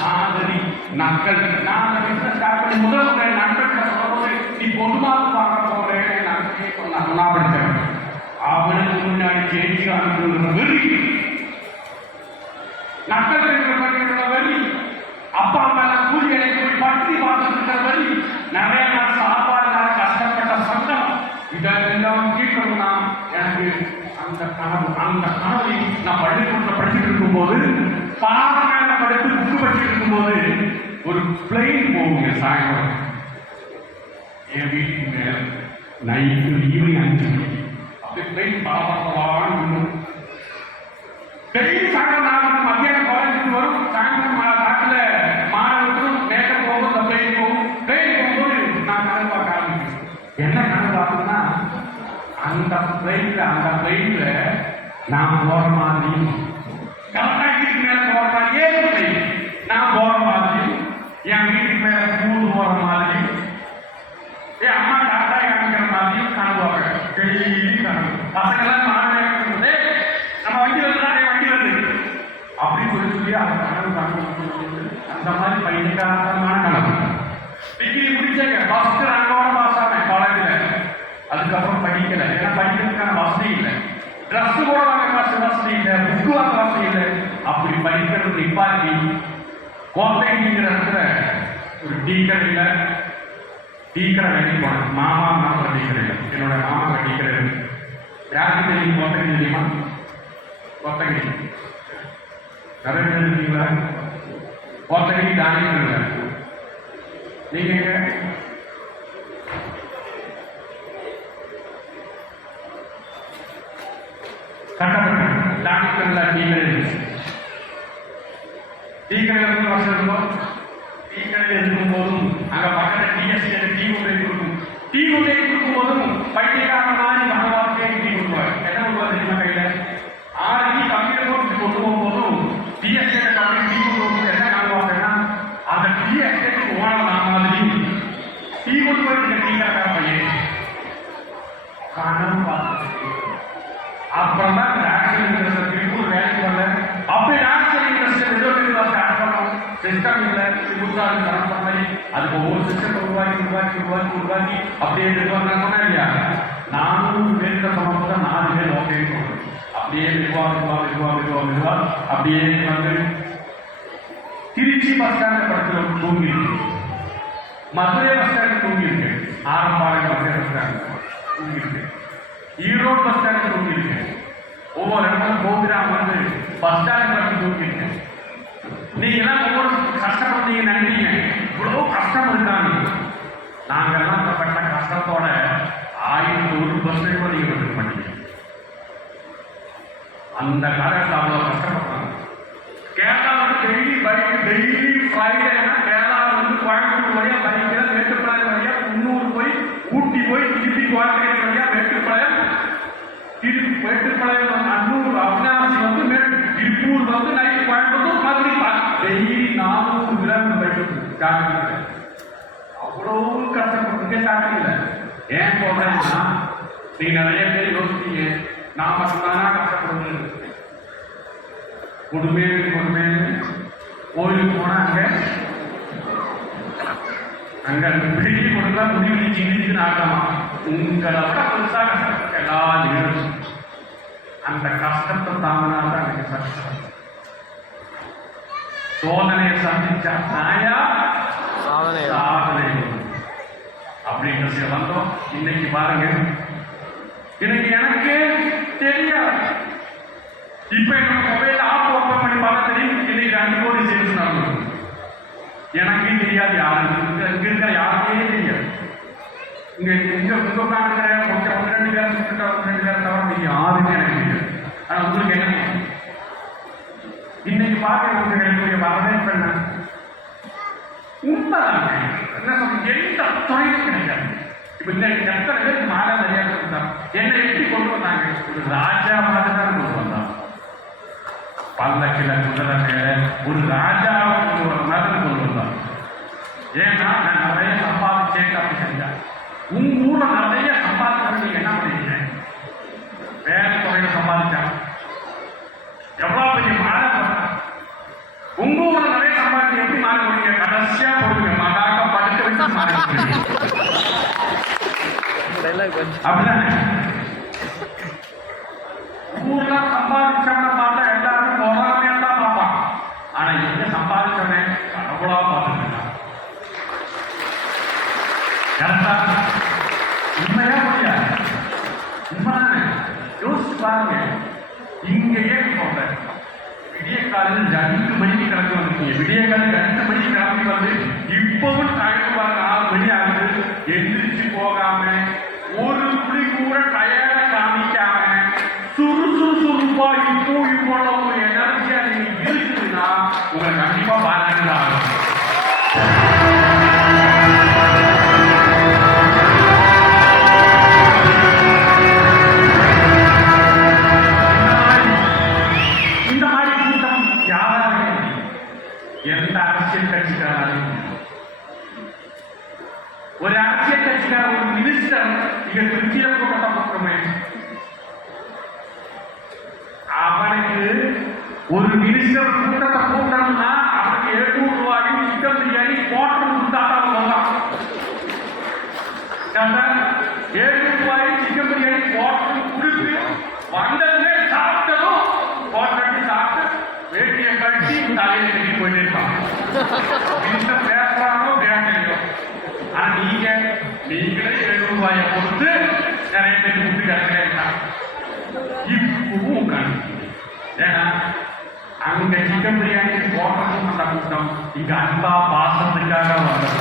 நாகரி நக்கல் நான் பிசினஸ் ஸ்டார்ட் பண்ணி முதல் நண்பர்கள் சொல்லும்போது நீ பொதுவாக பார்க்க போறேன் நான் படித்தேன். அவனுக்கு முன்னாடி ஜெயிச்சு காமிக்குங்கிற வெறி நக்கல் இருக்கிற வரி, அப்பா மேல கூலி வேலைக்கு போய் பட்டி பார்த்துருக்கிற வரி, நிறைய நாள் சாப்பாடுனால கஷ்டப்பட்ட சங்கம், இதெல்லாம் கேட்கணும்னா எனக்கு அந்த கனவை நான் பள்ளிக்கூடத்தில் படிச்சுட்டு இருக்கும்போது பாத மேல படுத்து புக்கு படிச்சுட்டு இருக்கும்போது ஒரு பிளெயின் போகுங்க சாயங்காலம் என் வீட்டுக்கு மேல நைட்டு ஈவினிங் 5 மணிக்கு அப்படி பிளெயின் பாவான்னு டெய்லி சாயங்காலம் நான் மத்தியானம் காலேஜுக்கு வரும். சாயங்காலம் காட்டில் மாணவர்களும் மேற்க போகும், அந்த பிளெயின் போகும். பிளெயின் போகும்போது நான் கனவு பார்க்க ஆரம்பிச்சேன். என்ன கனவு பார்க்கணும்னா அந்த பிளெயின்ல நான் போற மாதிரியும் கரெக்டாக வீட்டுக்கு மேல போற மாதிரியே பிளெயின் நான் போற மாதிரியும் என் வீட்டுக்கு மேல ஸ்கூல் போற மாதிரியும் என் அம்மா டாட்டா காமிக்கிற மாதிரியும் கனவு பார்ப்பேன். டெய்லி கனவு பசங்கெல்லாம் மாணவர்கள் நம்ம வண்டி வருது அப்படின்னு சொல்லி அந்த கனவு அந்த மாதிரி பையனுக்கான கனவு. டிகிரி முடிச்சேங்க, ஃபர்ஸ்ட் ரேங்கோட பாஸ் ஆனேன் காலேஜில். அதுக்கப்புறம் படிக்கல, ஏன்னா படிக்கிறதுக்கான வசதி இல்லை. ட்ரெஸ் கூட வாங்க வசதி இல்லை, புக்கு வாங்க வசதி இல்லை. அப்படி படிக்கிறது நிப்பாட்டி கோட்டைங்கிற இடத்துல ஒரு டீ கடையில் வேலைக்கு போனேன். மாமா மாத்திர டீ கடையில் என்னோட மாமா டீ கடை. யாருக்கு தெரியும் கோட்டை தெரியுமா? கோத்தகிரி நிறைய பேர் இருக்கீங்களா? கோத்தகிரி தானியங்கள் நீங்க கட்டப்பட்ட தானியங்கள் டீக்கடையில் வந்து வருஷம் இருந்தோம். டீக்கடையில் இருக்கும் போதும் அங்கே பக்கத்தில் டிஎஸ்சி டீ கொண்டே கொடுக்கும். டீ கொண்டே கொடுக்கும் போதும் பைத்தியக்காரனாக மனவார்த்தையை டீ கொடுப்பார். என்ன கொடுப்பார் தெரியுமா? கையில் 6 டீ கம்மியில் போட்டு கொண்டு போகும்போதும் டிஎஸ்சி கம்மி டீ கொண்டு போகும்போது என்ன காணுவாங்கன்னா அந்த டிஎஸ்சி ஓனர் நான் மாதிரி டீ கொண்டு போய் டீக்கார பையன் கணம் பார்த்து அப்புறம் தான் டாக்ஸில் திருப்பூர் வேலைக்கு வரல. அப்படி டாக்ஸில் இண்டஸ்ட்ரியல் ஸ்டார்ட் பண்ணோம். சிஸ்டம் இல்லை, புதுசாக ஸ்டார்ட் பண்ண மாதிரி அதுக்கு ஒவ்வொரு சிஸ்டத்தை உருவாக்கி அப்படியே நிர்வாகம் சொன்னா இல்லையா? 400 பேருக்கு சொன்னப்போ தான் 4 பேர் ஓகேன்னு சொல்றேன். அப்படியே மெதுவா அப்படியே வந்து திருச்சி பஸ் ஸ்டாண்ட் படத்தில் தூங்கி இருக்கு, மதுரை பஸ் ஸ்டாண்ட் தூங்கி இருக்கு, ஆரம்பாளையம் மதுரை பஸ் ஸ்டாண்ட் தூங்கி இருக்கு, ஈரோடு பஸ் ஸ்டாண்ட் தூங்கி இருக்கு, ஒவ்வொரு இடத்துல கோபிராம் வந்து பஸ் ஸ்டாண்ட் படத்தில் தூங்கி இருக்கு. நீங்க எல்லாம் ஒவ்வொரு கஷ்டப்பட்டீங்க நினைக்கிறீங்க, இவ்வளவு கஷ்டம் இருக்காங்க. நாங்கெல்லாம் பட்ட கஷ்டத்தோட 1001% நீங்க வந்து பண்ணீங்க. அந்த காலத்தில் அவ்வளோ கஷ்டப்படுறாங்க. கேரளாவில் டெய்லி ஃப்ரைடேனா கேரளாவில் வந்து கோயம்புத்தூர் வழியாக பைக்கில் மேட்டுப்பாளையம் வழியாக குன்னூர் போய் ஊட்டி போய் திருப்பி கோயம்புத்தூர் வழியாக மேட்டுப்பாளையம் அன்னூர் அவினாசி வந்து திருப்பூர் வந்து நைட்டு கோயம்புத்தூர் மறுபடியும் டெய்லி 400 கிலோமீட்டர் பைக்கு. அவ்வளோ கஷ்டப்பட்டு ஸ்டார்டிங். ஏன் சொல்றேன்னா நீங்க நிறைய பேர் யோசிச்சீங்க நான் மட்டும்தானா கஷ்டப்படுறது. கொடுமையில கோயிலுக்கு போனா அங்க பிடிக்கி கொடுத்தா முடிவு சின்ன ஆகலாமா உங்களை விட பெருசா கஷ்டப்பட்ட எல்லா நிகழ்ச்சி அந்த கஷ்டத்தை தாங்கினால்தான் எனக்கு கஷ்டம். சோதனையை சந்திச்சா தாயா சாதனை அப்படின்ற வந்தோம். இன்னைக்கு பாருங்க, இன்னைக்கு எனக்கு தெரியாது. இப்ப என்னோட மொபைல் ஆப் ஓப்பன் பண்ணி பார்க்க தெரியும். இன்னைக்கு 2 கோடி சேல்ஸ் நடக்கும். எனக்கே தெரியாது யாரு இங்க இருக்கிற யாருமே தெரியாது. உங்க உட்காந்துக்கிற கொஞ்சம் 2 பேர் தவிர நீங்க யாருமே எனக்கு தெரியாது. ஆனா உங்களுக்கு என்ன இன்னைக்கு பார்க்க வரவேற்பு என்ன உண்மைதாங்க. என்ன சொல்றீங்க, எந்த துறையிலும் கிடைக்காது. இப்ப இந்த எத்தனை பேருக்கு மாடா மரியாதை கொடுத்தாங்க, என்னை எப்படி கொண்டு வந்தாங்க, ஒரு ராஜா மாதிரி தான் கொண்டு வந்தாங்க. பல்லக்கில குதிரை மேல ஒரு ராஜாவை கொண்டு வர மாதிரி கொண்டு வந்தாங்க. ஏன்னா நான் நிறைய சம்பாதிச்சேன் அப்படி செஞ்சேன். உங்க ஊர்ல நிறைய சம்பாதிக்கிறது நீங்க என்ன பண்ணீங்க, வேலை துறையில சம்பாதிச்சாங்க, எவ்வளவு பெரிய மாலை பண்ண. உங்க ஊர்ல நிறைய சம்பாதிச்சு எப்படி மாறி போடுங்க, கடைசியா போடுங்க மகாக்க படுக்க வச்சு மாறி அப்படிதானே. ஊர்ல சம்பாதிச்சவன பார்த்தா எல்லாரும் பொறாமையா தான் பார்ப்பான். ஆனா எங்க சம்பாதிச்சவனே கடவுளா பார்த்துருக்கான். உண்மையா முடியாது, உண்மைதானே. யோசிச்சு பாருங்க. இங்கேயே சொல்றேன், விடிய காலையில் 2 மணிக்கு கிளம்பி வந்துருக்கீங்க. விடிய காலையில் 2 மணிக்கு கிளம்பி வந்து இப்பவும் டைம் பாருங்க 6 மணி ஆகுது. எந்திரிச்சு போகாம ஒரு துளி கூட டயர்ட காமிக்காம சுறுசுறுப்பா இவ்வளவு எனர்ஜியா நீங்க இருக்குதுன்னா உங்களை கண்டிப்பா பாராட்டு ஆகும். எந்த அரசியல் கட்சிக்காரனாலும் ஒரு அரசியல் கட்சிக்கார ஒரு மினிஸ்டர் இங்க திருச்சியில கூட்டத்தை போட்டுமே, அவனுக்கு ஒரு மினிஸ்டர் கூட்டத்தை கூட்டணும்னா அவனுக்கு 700 ரூபாயும் சிக்கன் பிரியாணி போட்டு கொடுத்தாதான் வரலாம். 700 ரூபாயும் சிக்கன் பிரியாணி போட்டு கொடுத்து வந்ததுமே சாப்பிட்டதும் போட்டு சாப்பிட்டு வேட்டியை கட்டி தலையில கட்டி போயிட்டே இருப்பான். பேசுறாங்களோ பேசலையோ, ஆனா நீங்களே 700 ரூபாயை கொடுத்து நிறைய பேர் கூப்பிட்டு கட்டுறேன். இப்பவும் உட்காந்து ஏன்னா அங்க சிக்கன் பிரியாணி போட்டதும் அந்த கூட்டம் இங்க அன்பா பாசத்துக்காக வந்தது.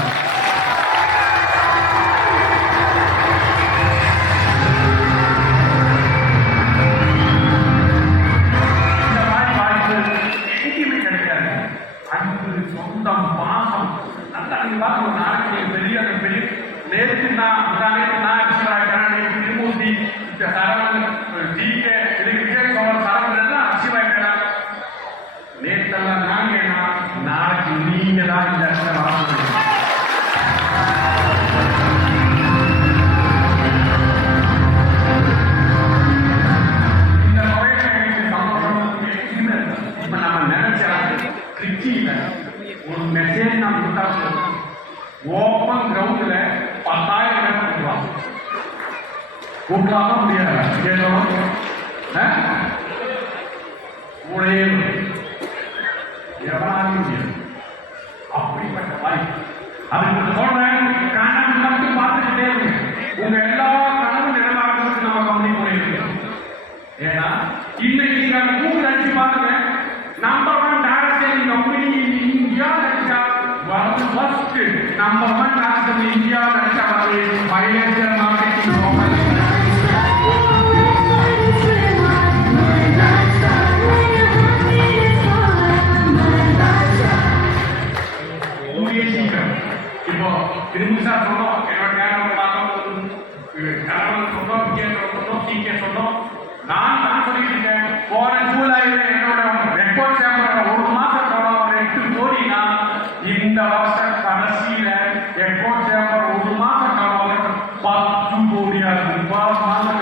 சொந்தம் பாசம் நல்லா நீங்க பார்க்க ஒரு நாளைக்கு பெரிய நேற்று நான் திருமூர்த்தி சரவணன் டிகே இதுக்கு விஜய் சோழன் சரவணன் எல்லாம் அசிவாய்க்கிறாங்க. நேற்றெல்லாம் நாங்க நாளைக்கு நீங்க தான் இந்த இடத்துல வாங்க. இந்த முறையில எனக்கு சந்தோஷம் இப்ப நம்ம நினைச்சாங்க திருச்சியில ஒரு மெசேஜ் நான் கொடுத்தா ஓப்பன் கிரவுண்ட்ல 10,000 பேர் கூட்டுவாங்க. கூட்டலாம முடியாது, கூடையே எவனாலும் முடியாது. அப்படிப்பட்ட வாய்ப்பு அதுக்கு சொல்றேன். கணக்கு மட்டும் பார்த்துக்கிட்டே இருக்கு. உங்க எல்லா கனவும் நிலவாகிறதுக்கு நம்ம கம்பெனி போயிருக்கோம். ஏன்னா இன்னைக்கு நீங்க கூட்டு அடிச்சு பாருங்க, நம்பர் 1 டைரக்ட் கம்பெனி இந்தியா நினைச்சா வந்து ஃபர்ஸ்ட் நம்பர் 1 டைரக்ட் இந்தியா நினைச்சா வந்து ஃபைனான்சியல் மார்க்கெட்டிங் கம்பெனி. இப்போ திருமுசா சொன்னோம், என்னோட நேரம் பார்த்தோம், கணவன் சொன்னோம், விஜயன் சொன்னோம், டிகே சொன்னோம். நான் சொல்லிட்டு இருக்கேன், போன ஜூலைல என்னோட ரெக்கார்ட் சேம்பர் 1 மாசம் 8 கோடினா இந்த வருஷம் கடைசியில ரெக்கார்ட் சேம்பர் 1 மாசம் 10 கோடியா இருக்கு. 10 மாசம்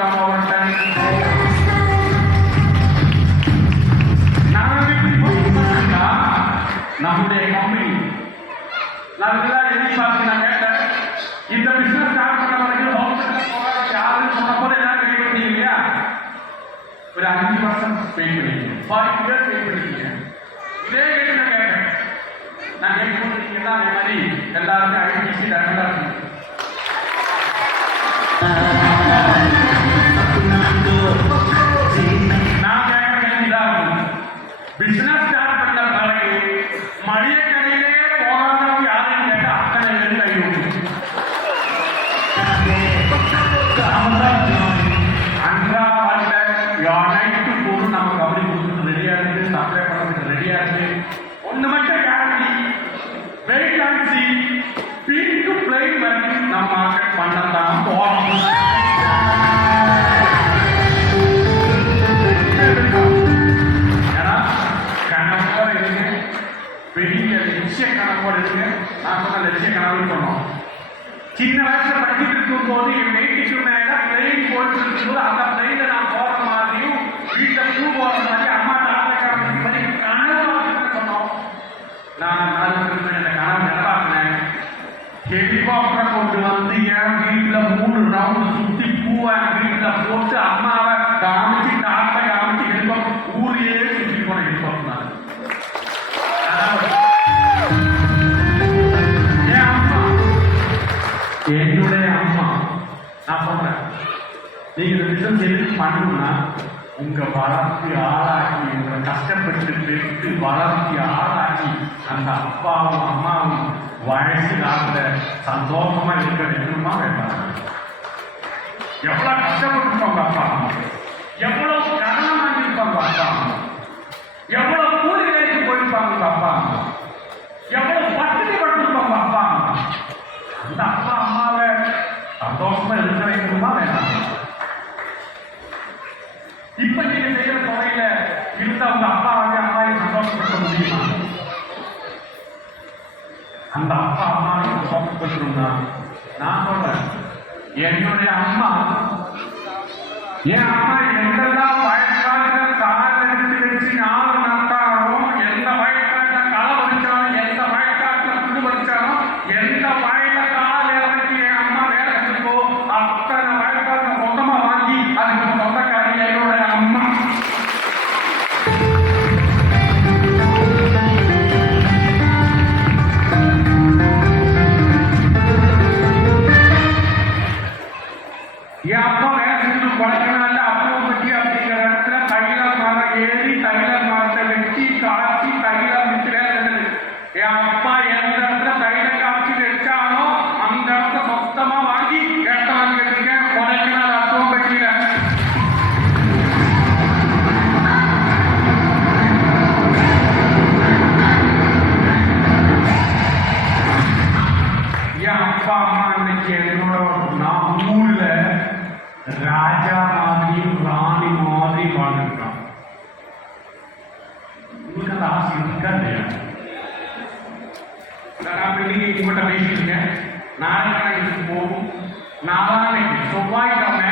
நம்முடைய கம்பெனி நல்லா எதிர்பார்த்து நான் கேட்டேன், இந்த பிசினஸ் ஸ்டார்ட் பண்ண வரைக்கும் யாருன்னு சொன்ன போது எல்லாரும் ரெடி பண்ணீங்க இல்லையா? ஒரு 5 வருஷம் வெயிட் பண்ணிருக்கீங்க, 40 இயர்ஸ் வெயிட் பண்ணிருக்கீங்க. இதே கேட்டு நான் கேட்டேன், நான் கேட்கும்போது நீங்க எல்லாம் அதே மாதிரி எல்லாருமே ஐடிசி டேரக்டா இருக்கு. நான் கேட்க வேண்டியதான், பிசினஸ் ஸ்டார்ட் பண்ண பிறகு மளிகை கடையிலே போகாதவங்க யாரையும் கேட்ட அத்தனை பேர் கை விட்டு அன்றாட அனைத்து பொருள் நமக்கு அப்படி கொடுத்துட்டு ரெடியா இருக்கு, சப்ளை பண்ணுறதுக்கு ரெடியா இருக்கு. ஒண்ணு மட்டும் கேரண்டி, வெயிட் அண்ட் சீ. பண்ணத்தான் போறோம். ஏன்னா கனவோட இருக்கு, பெரிய லட்சிய கனவோட இருக்கு. நான் சொன்ன லட்சிய கனவு சொன்னோம். சின்ன வயசுல படிச்சுட்டு இருக்கும் போது என் வீட்டுக்கு மேல பிளெயின் போயிட்டு இருக்கும்போது அந்த பிளெயில நான் போற மாதிரியும் வீட்டை பூ போற மாதிரி அம்மா தாத்தக்காரங்க மாதிரி கனவு சொன்னோம். நான் நாலு இந்த கனவு நிலவாக்குனேன். ஹெலிகாப்டர் கொண்டு வந்து என் வீட்டுல 3 ரவுண்ட் சுத்தி பூவை என் வீட்டுல போட்டு அம்மாவை காமிச்சு தாத்தா காமிச்சு ஹெலிகாப்டர் ஊரையே சுத்தி போன ஹெலிகாப்டர் நான். என்னுடைய அம்மா நான் சொல்றேன், நீங்க இந்த விஷயம் செய்து பண்ணணும்னா உங்க வளர்ச்சி ஆளாக்கி உங்களை கஷ்டப்பட்டு பெற்று வளர்ச்சி ஆளாக்கி அந்த அப்பாவும் அம்மாவும் வயசு காலத்துல சந்தோஷமா இருக்க வைக்கணுமா வேண்டாம்? எவ்வளவு கஷ்டப்பட்டுருப்பாங்க அப்பா அம்மா, எவ்வளவு கடன் வாங்கியிருப்பாங்க அப்பா அம்மா, எவ்வளவு கூலி வேலைக்கு போயிருப்பாங்க அப்பா அம்மா, எவ்வளவு பட்டினி பட்டிருப்பாங்க அப்பா அம்மா. அந்த அப்பா அம்மாவை சந்தோஷமா இருக்க வைக்கணுமா வேண்டாம்? இப்ப நீங்க செய்யற தொகையில இருந்த உங்க அப்பாவை அம்மாவை சந்தோஷப்படுத்த முடியுமா? அந்த அப்பா அம்மாவை சந்தோஷப்படுத்தணும்னா நான் சொல்றேன், என்னுடைய அம்மா என் அம்மா எங்கெல்லாம் வயக்காட்டுல கால் எடுத்து வச்சு 4 நட்டாலும், எந்த வயக்காட்டுல களை பறிச்சாலும், எந்த வயக்காட்டுல புது பறிச்சாலும், எந்த வயல கால் இறக்கி என் அம்மா வேலை செஞ்சுக்கோ அத்தனை வயக்காட்டுல சொந்தமா வாங்கி அதுக்கு சொந்தக்காரி என்னுடைய அம்மா. என் அப்பா வேலை செஞ்சு குறைக்கனால அப்போ பற்றி அப்படிங்கிற இடத்துல தைலம் மரம் ஏறி தைலம் மரத்தை வெட்டி காய்ச்சி தைலம் விட்டு வேலை செஞ்சது. என் அப்பா எந்த இடத்துல தைலம் காய்ச்சி வச்சானோ அந்த இடத்த மொத்தமா வாங்கி இடத்த வாங்கி வச்சிருக்கேன். குறைக்கனால அப்போ பற்றியில என் அப்பா அம்மா இன்னைக்கு என்னோட நான் ஊர்ல ராஜா மாதிரி ராணி மாதிரி வாழ்ந்துருக்கான். உங்களுக்கு அந்த ஆசை இருக்கா இல்லையா? நான் இன்னைக்கு உங்கள்கிட்ட பேசியிருக்கேன். நாளைக்கு போகும். நாளான்னைக்கு செவ்வாய்க்கிழமை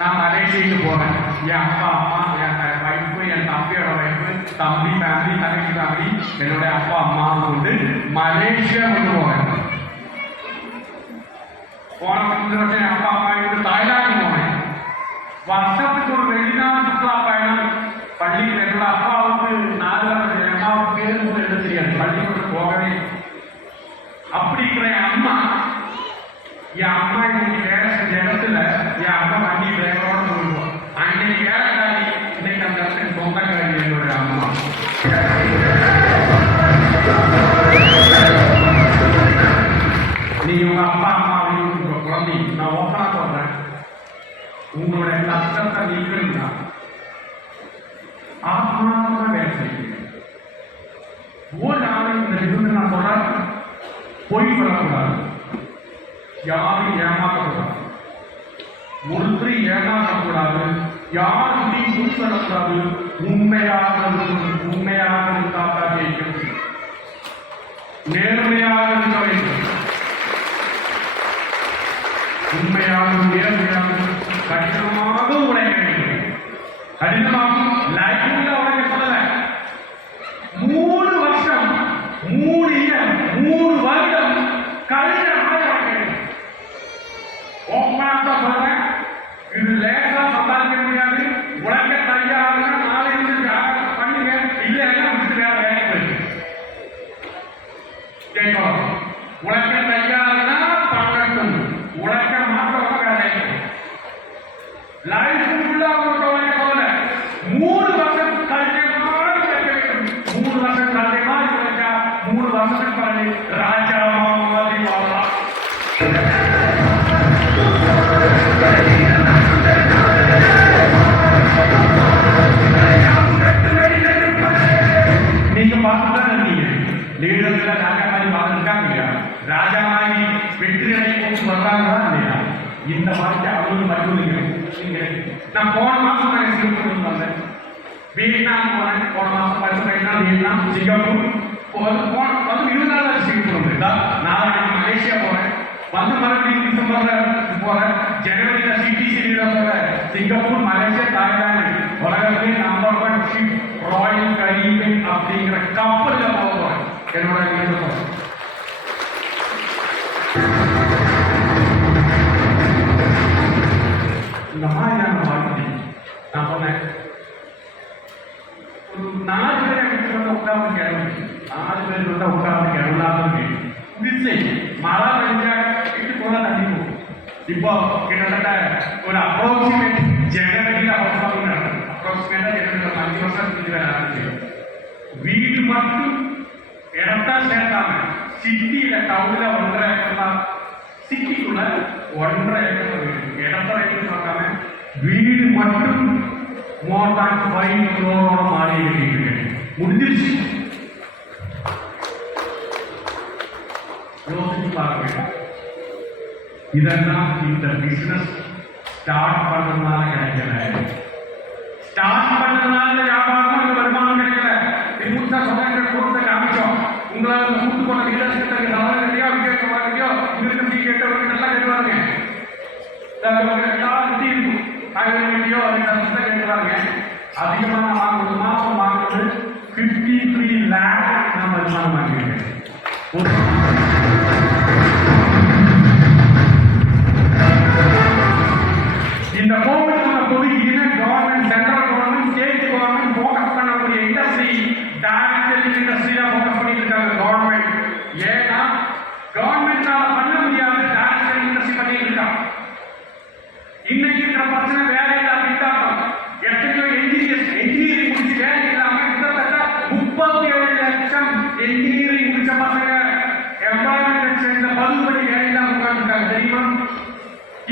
நான் மலேசியாவுக்கு போறேன். என் அப்பா அம்மா, என் வைஃபு, என் தம்பியோட வைஃபு, தம்பி ஃபேமிலி, தங்கச்சி ஃபேமிலி, என்னுடைய அப்பா அம்மாவை கொண்டு மலேசியா கொண்டு போறேன். போன 5 வருஷம் என் அப்பா அம்மா வீட்டு தாய்லாந்து போனேன். வருஷத்துக்கு ஒரு வெளிநாடு சுற்றுலா பயணம். பள்ளியில் என்னோட அப்பாவுக்கு 4 வருஷம், என் அம்மாவுக்கு பேர் கூட எழுத தெரியாது, பள்ளிக்கூடம் போகவே. அப்படி இருக்கிற என் அம்மா இன்னைக்கு வேலை செஞ்ச இடத்துல என் அப்பா வண்டி வேகோட போடுவோம். அன்னைக்கு வேலைக்காரி, இன்னைக்கு அந்த இடத்துக்கு சொந்தக்காரி என்னுடைய அம்மா. நீங்க உங்க அப்பா அம்மாவையும் உங்க குழந்தையும் நான் ஓப்பனா சொல்றேன், உங்களுடைய கஷ்டத்தை நீக்கணும்னா ஆத்மாவா வேலை செய்யுங்க. ஒரு நாளைக்கு இந்த இருந்து நான் சொல்றேன், பொய் சொல்லக்கூடாது, யாரையும் ஏமாற்றக்கூடாது, ஒருத்தரையும் ஏமாற்றக்கூடாது, யாருக்கையும் பொய் சொல்லக்கூடாது. உண்மையாக இருக்கணும். உண்மையாக இருந்தாக்கா ஜெயிக்கணும். நேர்மையாக இருக்க வேண்டும். உண்மையாக நேர்மையாக கடினமாக உழைக்க வேண்டும். கடினமாக லைஃப்ல உழைக்க சொல்லல. 3 வருஷம் 3 வருடம் கடினமாக உழைக்க வேண்டும். ஓப்பனாக சொல்றேன், இது லேசா சம்பாதிக்க முடியாது. உழைக்க தயாராக நாளை பண்ணுங்க, இல்லைன்னா விட்டு வேற வேலைக்கு போயிருக்கு. கேட்கலாம். உழைக்க தயாராக பண்ணட்டும், உழைக்க மாற்றவங்க வேலைக்கு. லைஃப் ஃபுல்லா அவங்க உழைக்க போல 3 வருஷம் கல்வியமாக உழைக்க வேண்டும். 3 வருஷம் கல்வியமாக உழைச்சா 3 வருஷத்துக்கு பிறகு ராஜா மாதிரி வாழலாம். நீங்க பார்த்துதான் இருக்கீங்க, லீடர்ஸ்ல ராஜா மாதிரி வாழ்ந்துருக்காங்க இல்லையா? ராஜா மாதிரி வெற்றி அடையும் வர்றாங்களா இல்லையா? இந்த மாதிரி அவங்களுக்கு மறுபடியும் நான் போன மாசம் நான் சிங்கப்பூர் வந்தேன், வியட்நாம் போனேன். போன மாசம் 10 நாள் வியட்நாம், சிங்கப்பூர் வந்து 20 நாள் சிங்கப்பூர் வந்தேன். நான் மலேசியா போறேன், வந்து மறுபடியும் டிசம்பர்ல போறேன். ஜனவரியில சிடிசில போறேன். சிங்கப்பூர், மலேசியா, தாய்லாந்து உலகத்திலே நம்பர் 1 ஷிப் ராயல் கரீபியன் அப்படிங்கிற கப்பலில் போக போறேன். என்னோட வீடு போறேன். இந்த மாதிரியான வாழ்க்கை நான் சொன்னேன். ஒரு 4 பேர் வீட்டுக்கு வந்து உட்கார்ந்து கிளம்பி 4 பேர் வந்து உட்கார்ந்து கிளம்பலான்னு விசை மழை பெஞ்சா வீட்டுக்கு போல தண்ணி போகும். இப்போ கிட்டத்தட்ட ஒரு அப்ராக்சிமேட் ஜனவரியில் அப்ராக்சிமேட்டா 5 வருஷம் வேலை ஆரம்பிச்சு வீடு மட்டும் இடத்தா சேர்த்தாங்க. சிட்டியில டவுன்ல 1.5 ஏக்கர், சிட்டிக்குள்ள 1.5 ஏக்கர் வீடு, இடத்த ரைட்டு பார்க்காம வீடு மட்டும் மோர் தான் 5 crore மாறி இருக்கு. முடிஞ்சிருச்சு. யோசிச்சு பார்க்க வேண்டும். இதெல்லாம் இந்த பிசினஸ் ஸ்டார்ட் பண்ணதுனால கிடைக்கல. ஸ்டார்ட் பண்ணதுனால வியாபாரம் வருமானம் கிடைக்கல. புதுசா சொந்த கூட்டத்தை காமிச்சோம். உங்களால் கூட்டு போன லீடர்ஷிப் நிறையா விக்கெட் வாங்கியோ இங்கிருந்து கேட்டவங்க நல்லா கேட்டுவாங்க. எல்லாரும் இருக்கும் வேண்டியோ அதை கேட்டுவாங்க. அதிகமாக வாங்க மாசம் வாங்குறது 53 lakh நம்ம வருமானம் வாங்கியிருக்கேன். இந்த கோவிட் பொதுக்கின government, central government, state government focus பண்ணக்கூடிய இண்டஸ்ட்ரி டைரக்ட் இண்டஸ்ட்ரியா ஃபோக்கஸ் பண்ணிட்டு இருக்காங்க கவர்மெண்ட். ஏன்னா கவர்மெண்ட்னால பண்ண முடியாது, டைரக்ட் இண்டஸ்ட்ரி பண்ணிட்டு இருக்காங்க. இன்னைக்கு இருக்கிற பிரச்சனை வேலை இல்லாத திண்டாட்டம். எத்தனையோ என்ஜினியரிங் முடிச்சு வேலை இல்லாம கிட்டத்தட்ட 37 லட்சம் என்ஜினியரிங் முடிச்ச பசங்க எம்ப்ளாய்மெண்ட் சேர்ந்த 10 படி வேலை இல்லாம உட்கார்ந்துருக்காங்க தெரியுமா?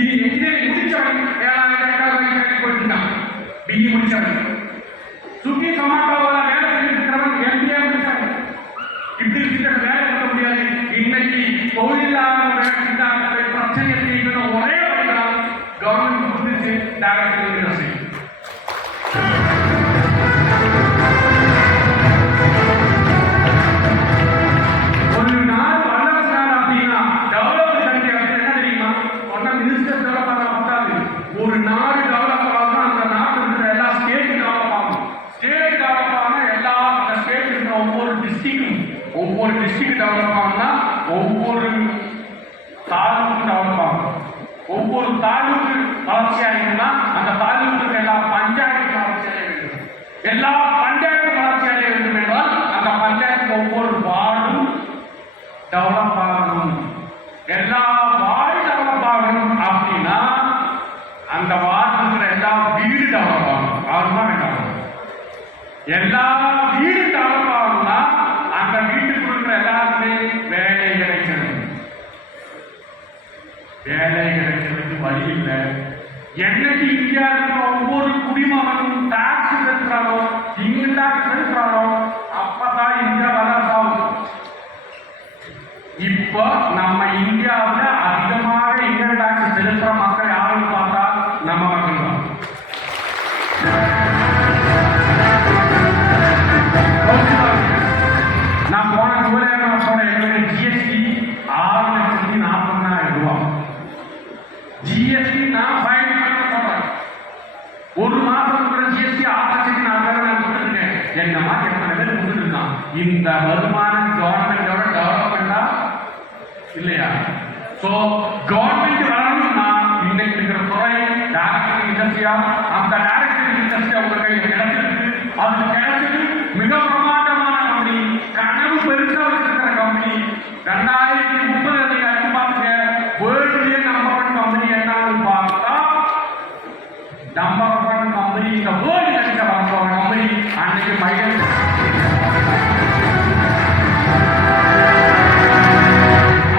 இது என்ஜினியரிங் முடிச்சவங்க 7,000 போயிட்டு இருக்காங்க. பிஇ முடிச்சவங்க, சுகி சொமாட்டோவில் வேலை செஞ்சுட்டு இருக்கிறவங்க எம்பிஏ முடிச்சவங்க. இப்படி இருக்கிற வேலை இருக்க முடியாது. இன்னைக்கு தொழிலாளர் பிரச்சனை தீர்க்கணும் ஒரே வழிதான் கவர்மெண்ட் கொடுத்துச்சு டைரக்ட் இண்டஸ்ட்ரி. ஒரு நாள் வல்லரசு நாடு அப்படின்னா டெவலப்டு கண்ட்ரி அப்படின்னு என்ன தெரியுமா? ஒன்னா மினிஸ்டர் டெவலப் ஆக மாட்டாது. ஒரு நாடு டெவலப் ஆகும், அந்த நாட்டு இருக்கிற எல்லா ஸ்டேட் டெவலப் ஆகும். ஸ்டேட் டெவலப் ஆனா எல்லா அந்த ஸ்டேட் இருக்கிற ஒவ்வொரு டிஸ்ட்ரிக்ட் டெவலப் ஆகும்னா ஒவ்வொரு தாலுக்கு டெவலப் ஆகும். ஒவ்வொரு தாலுக்கு வளர்ச்சி அடையணும்னா அந்த தாலுக்கு எல்லா பஞ்சாயத்து வளர்ச்சி அடைய வேண்டும். எல்லா பஞ்சாயத்து வளர்ச்சி அடைய வேண்டும் என்றால் அந்த பஞ்சாயத்து ஒவ்வொரு வார்டும் டெவலப் ஆகணும். எல்லா வார்டு டெவலப் ஆகணும் அப்படின்னா அந்த வார்டு இருக்கிற எல்லா வீடு டெவலப் ஆகணும். ஆகுமா வேண்டாம்? எல்லா வீடு டெவலப் ஆகணும்னா அந்த வீட்டுக்கு இருக்கிற எல்லாருமே வேலை கிடைக்கணும். வேலை கிடைக்கிறதுக்கு வழி இல்லை. என்னைக்கு இந்தியா இருக்கிற ஒவ்வொரு குடிமகனும் டாக்ஸ் செலுத்துறானோ, இன்கம் டாக்ஸ் செலுத்துறானோ, அப்பதான் இந்தியா வளர்ச்சாகும். இப்போ நம்ம இந்தியாவில் அதிகமாக இன்கம் டாக்ஸ் செலுத்துற மக்கள் யாரும் பார்த்தா நம்ம மக்கள் தான். நான் போன ஜூலை மாசோட என்னுடைய ஜிஎஸ்டி 6,40,000 ரூபாய். ஜிஎஸ்டி நான் ஃபைல் பண்ண சொல்றேன். ஒரு மாசம் ஜிஎஸ்டி 6,40,000 நான் கொடுத்துருக்கேன். என்ன மாதிரி எத்தனை பேர் கொடுத்துருக்கான்? இந்த வருமானம் கவர்மெண்டோட டெவலப்மெண்டா இல்லையா? ஸோ கவர்மெண்ட் வளரணும்னா இன்னைக்கு இருக்கிற துறை டைரக்ட் இண்டஸ்ட்ரியா, அந்த டைரக்ட் இண்டஸ்ட்ரி அவங்க கையில் கிடைச்சிருக்கு. அது கிடைச்சது மிக பிரமாண்டமான கம்பெனி, கனவு பெருசா வச்சிருக்கிற கம்பெனி. 2030 நீங்க அடுத்து பாத்துக்க, வேர்ல்ட்லயே நம்பர் 1 கம்பெனி என்னன்னு பார்த்தா நம்பர் 1 கம்பெனி இந்த வேர்ல்ட் கிடைச்ச கம்பெனி அன்னைக்கு மைகள்.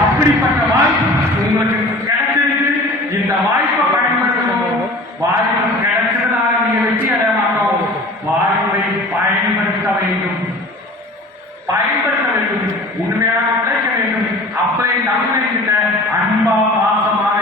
அப்படிப்பட்ட வாய்ப்பு உங்களுக்கு கிடைச்சிருக்கு. இந்த வாய்ப்பை பயன்படுத்தணும். வாய்ப்பு கிடைச்சதுனால நீங்க வெற்றி அடைய மாட்டோம். வாய்ப்பை பயன்படுத்த வேண்டும். உண்மையாக கிடைக்க வேண்டும். அப்படி நம்ம கிட்ட அன்பா பாசமாக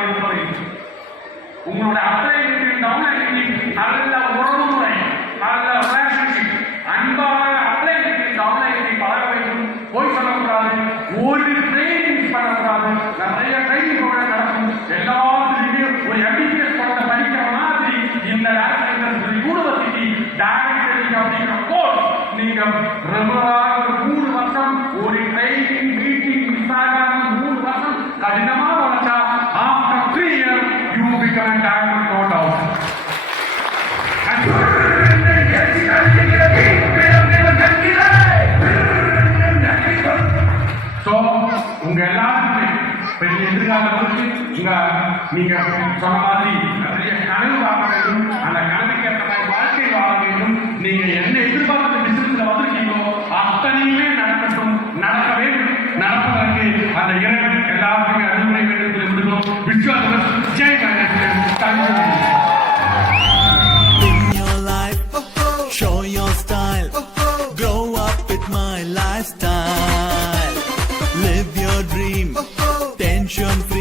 நீக்கம் ரெகுலராக 3 வருஷம் ஒரு ட்ரைனிங் மீட்டிங் மிஸ் ஆகாம 3 வருஷம் கடினமா உழைச்சா after 3 year you become a diamond note out. So, உங்க எல்லாருக்குமே பெரிய எதிர்காலத்துக்கு நீங்க சொன்ன மாதிரி நிறைய கனவு வாழ வேண்டும். அந்த கனவுக்கு ஏற்ற மாதிரி வாழ்க்கை வாழ வேண்டும். நீங்க என்ன எதிர்பார்த்த பிசினஸ்ல வந்திருக்கீங்களோ அத்தனையுமே நடக்கட்டும், நடக்க வேண்டும். நடப்பதற்கு அந்த இறைவன் எல்லாருக்குமே அறிவுரை வேண்டும் இருந்தோம். விஸ்வாசம் Jai management. Show your style, grow up with my lifestyle, live your dream, tension free.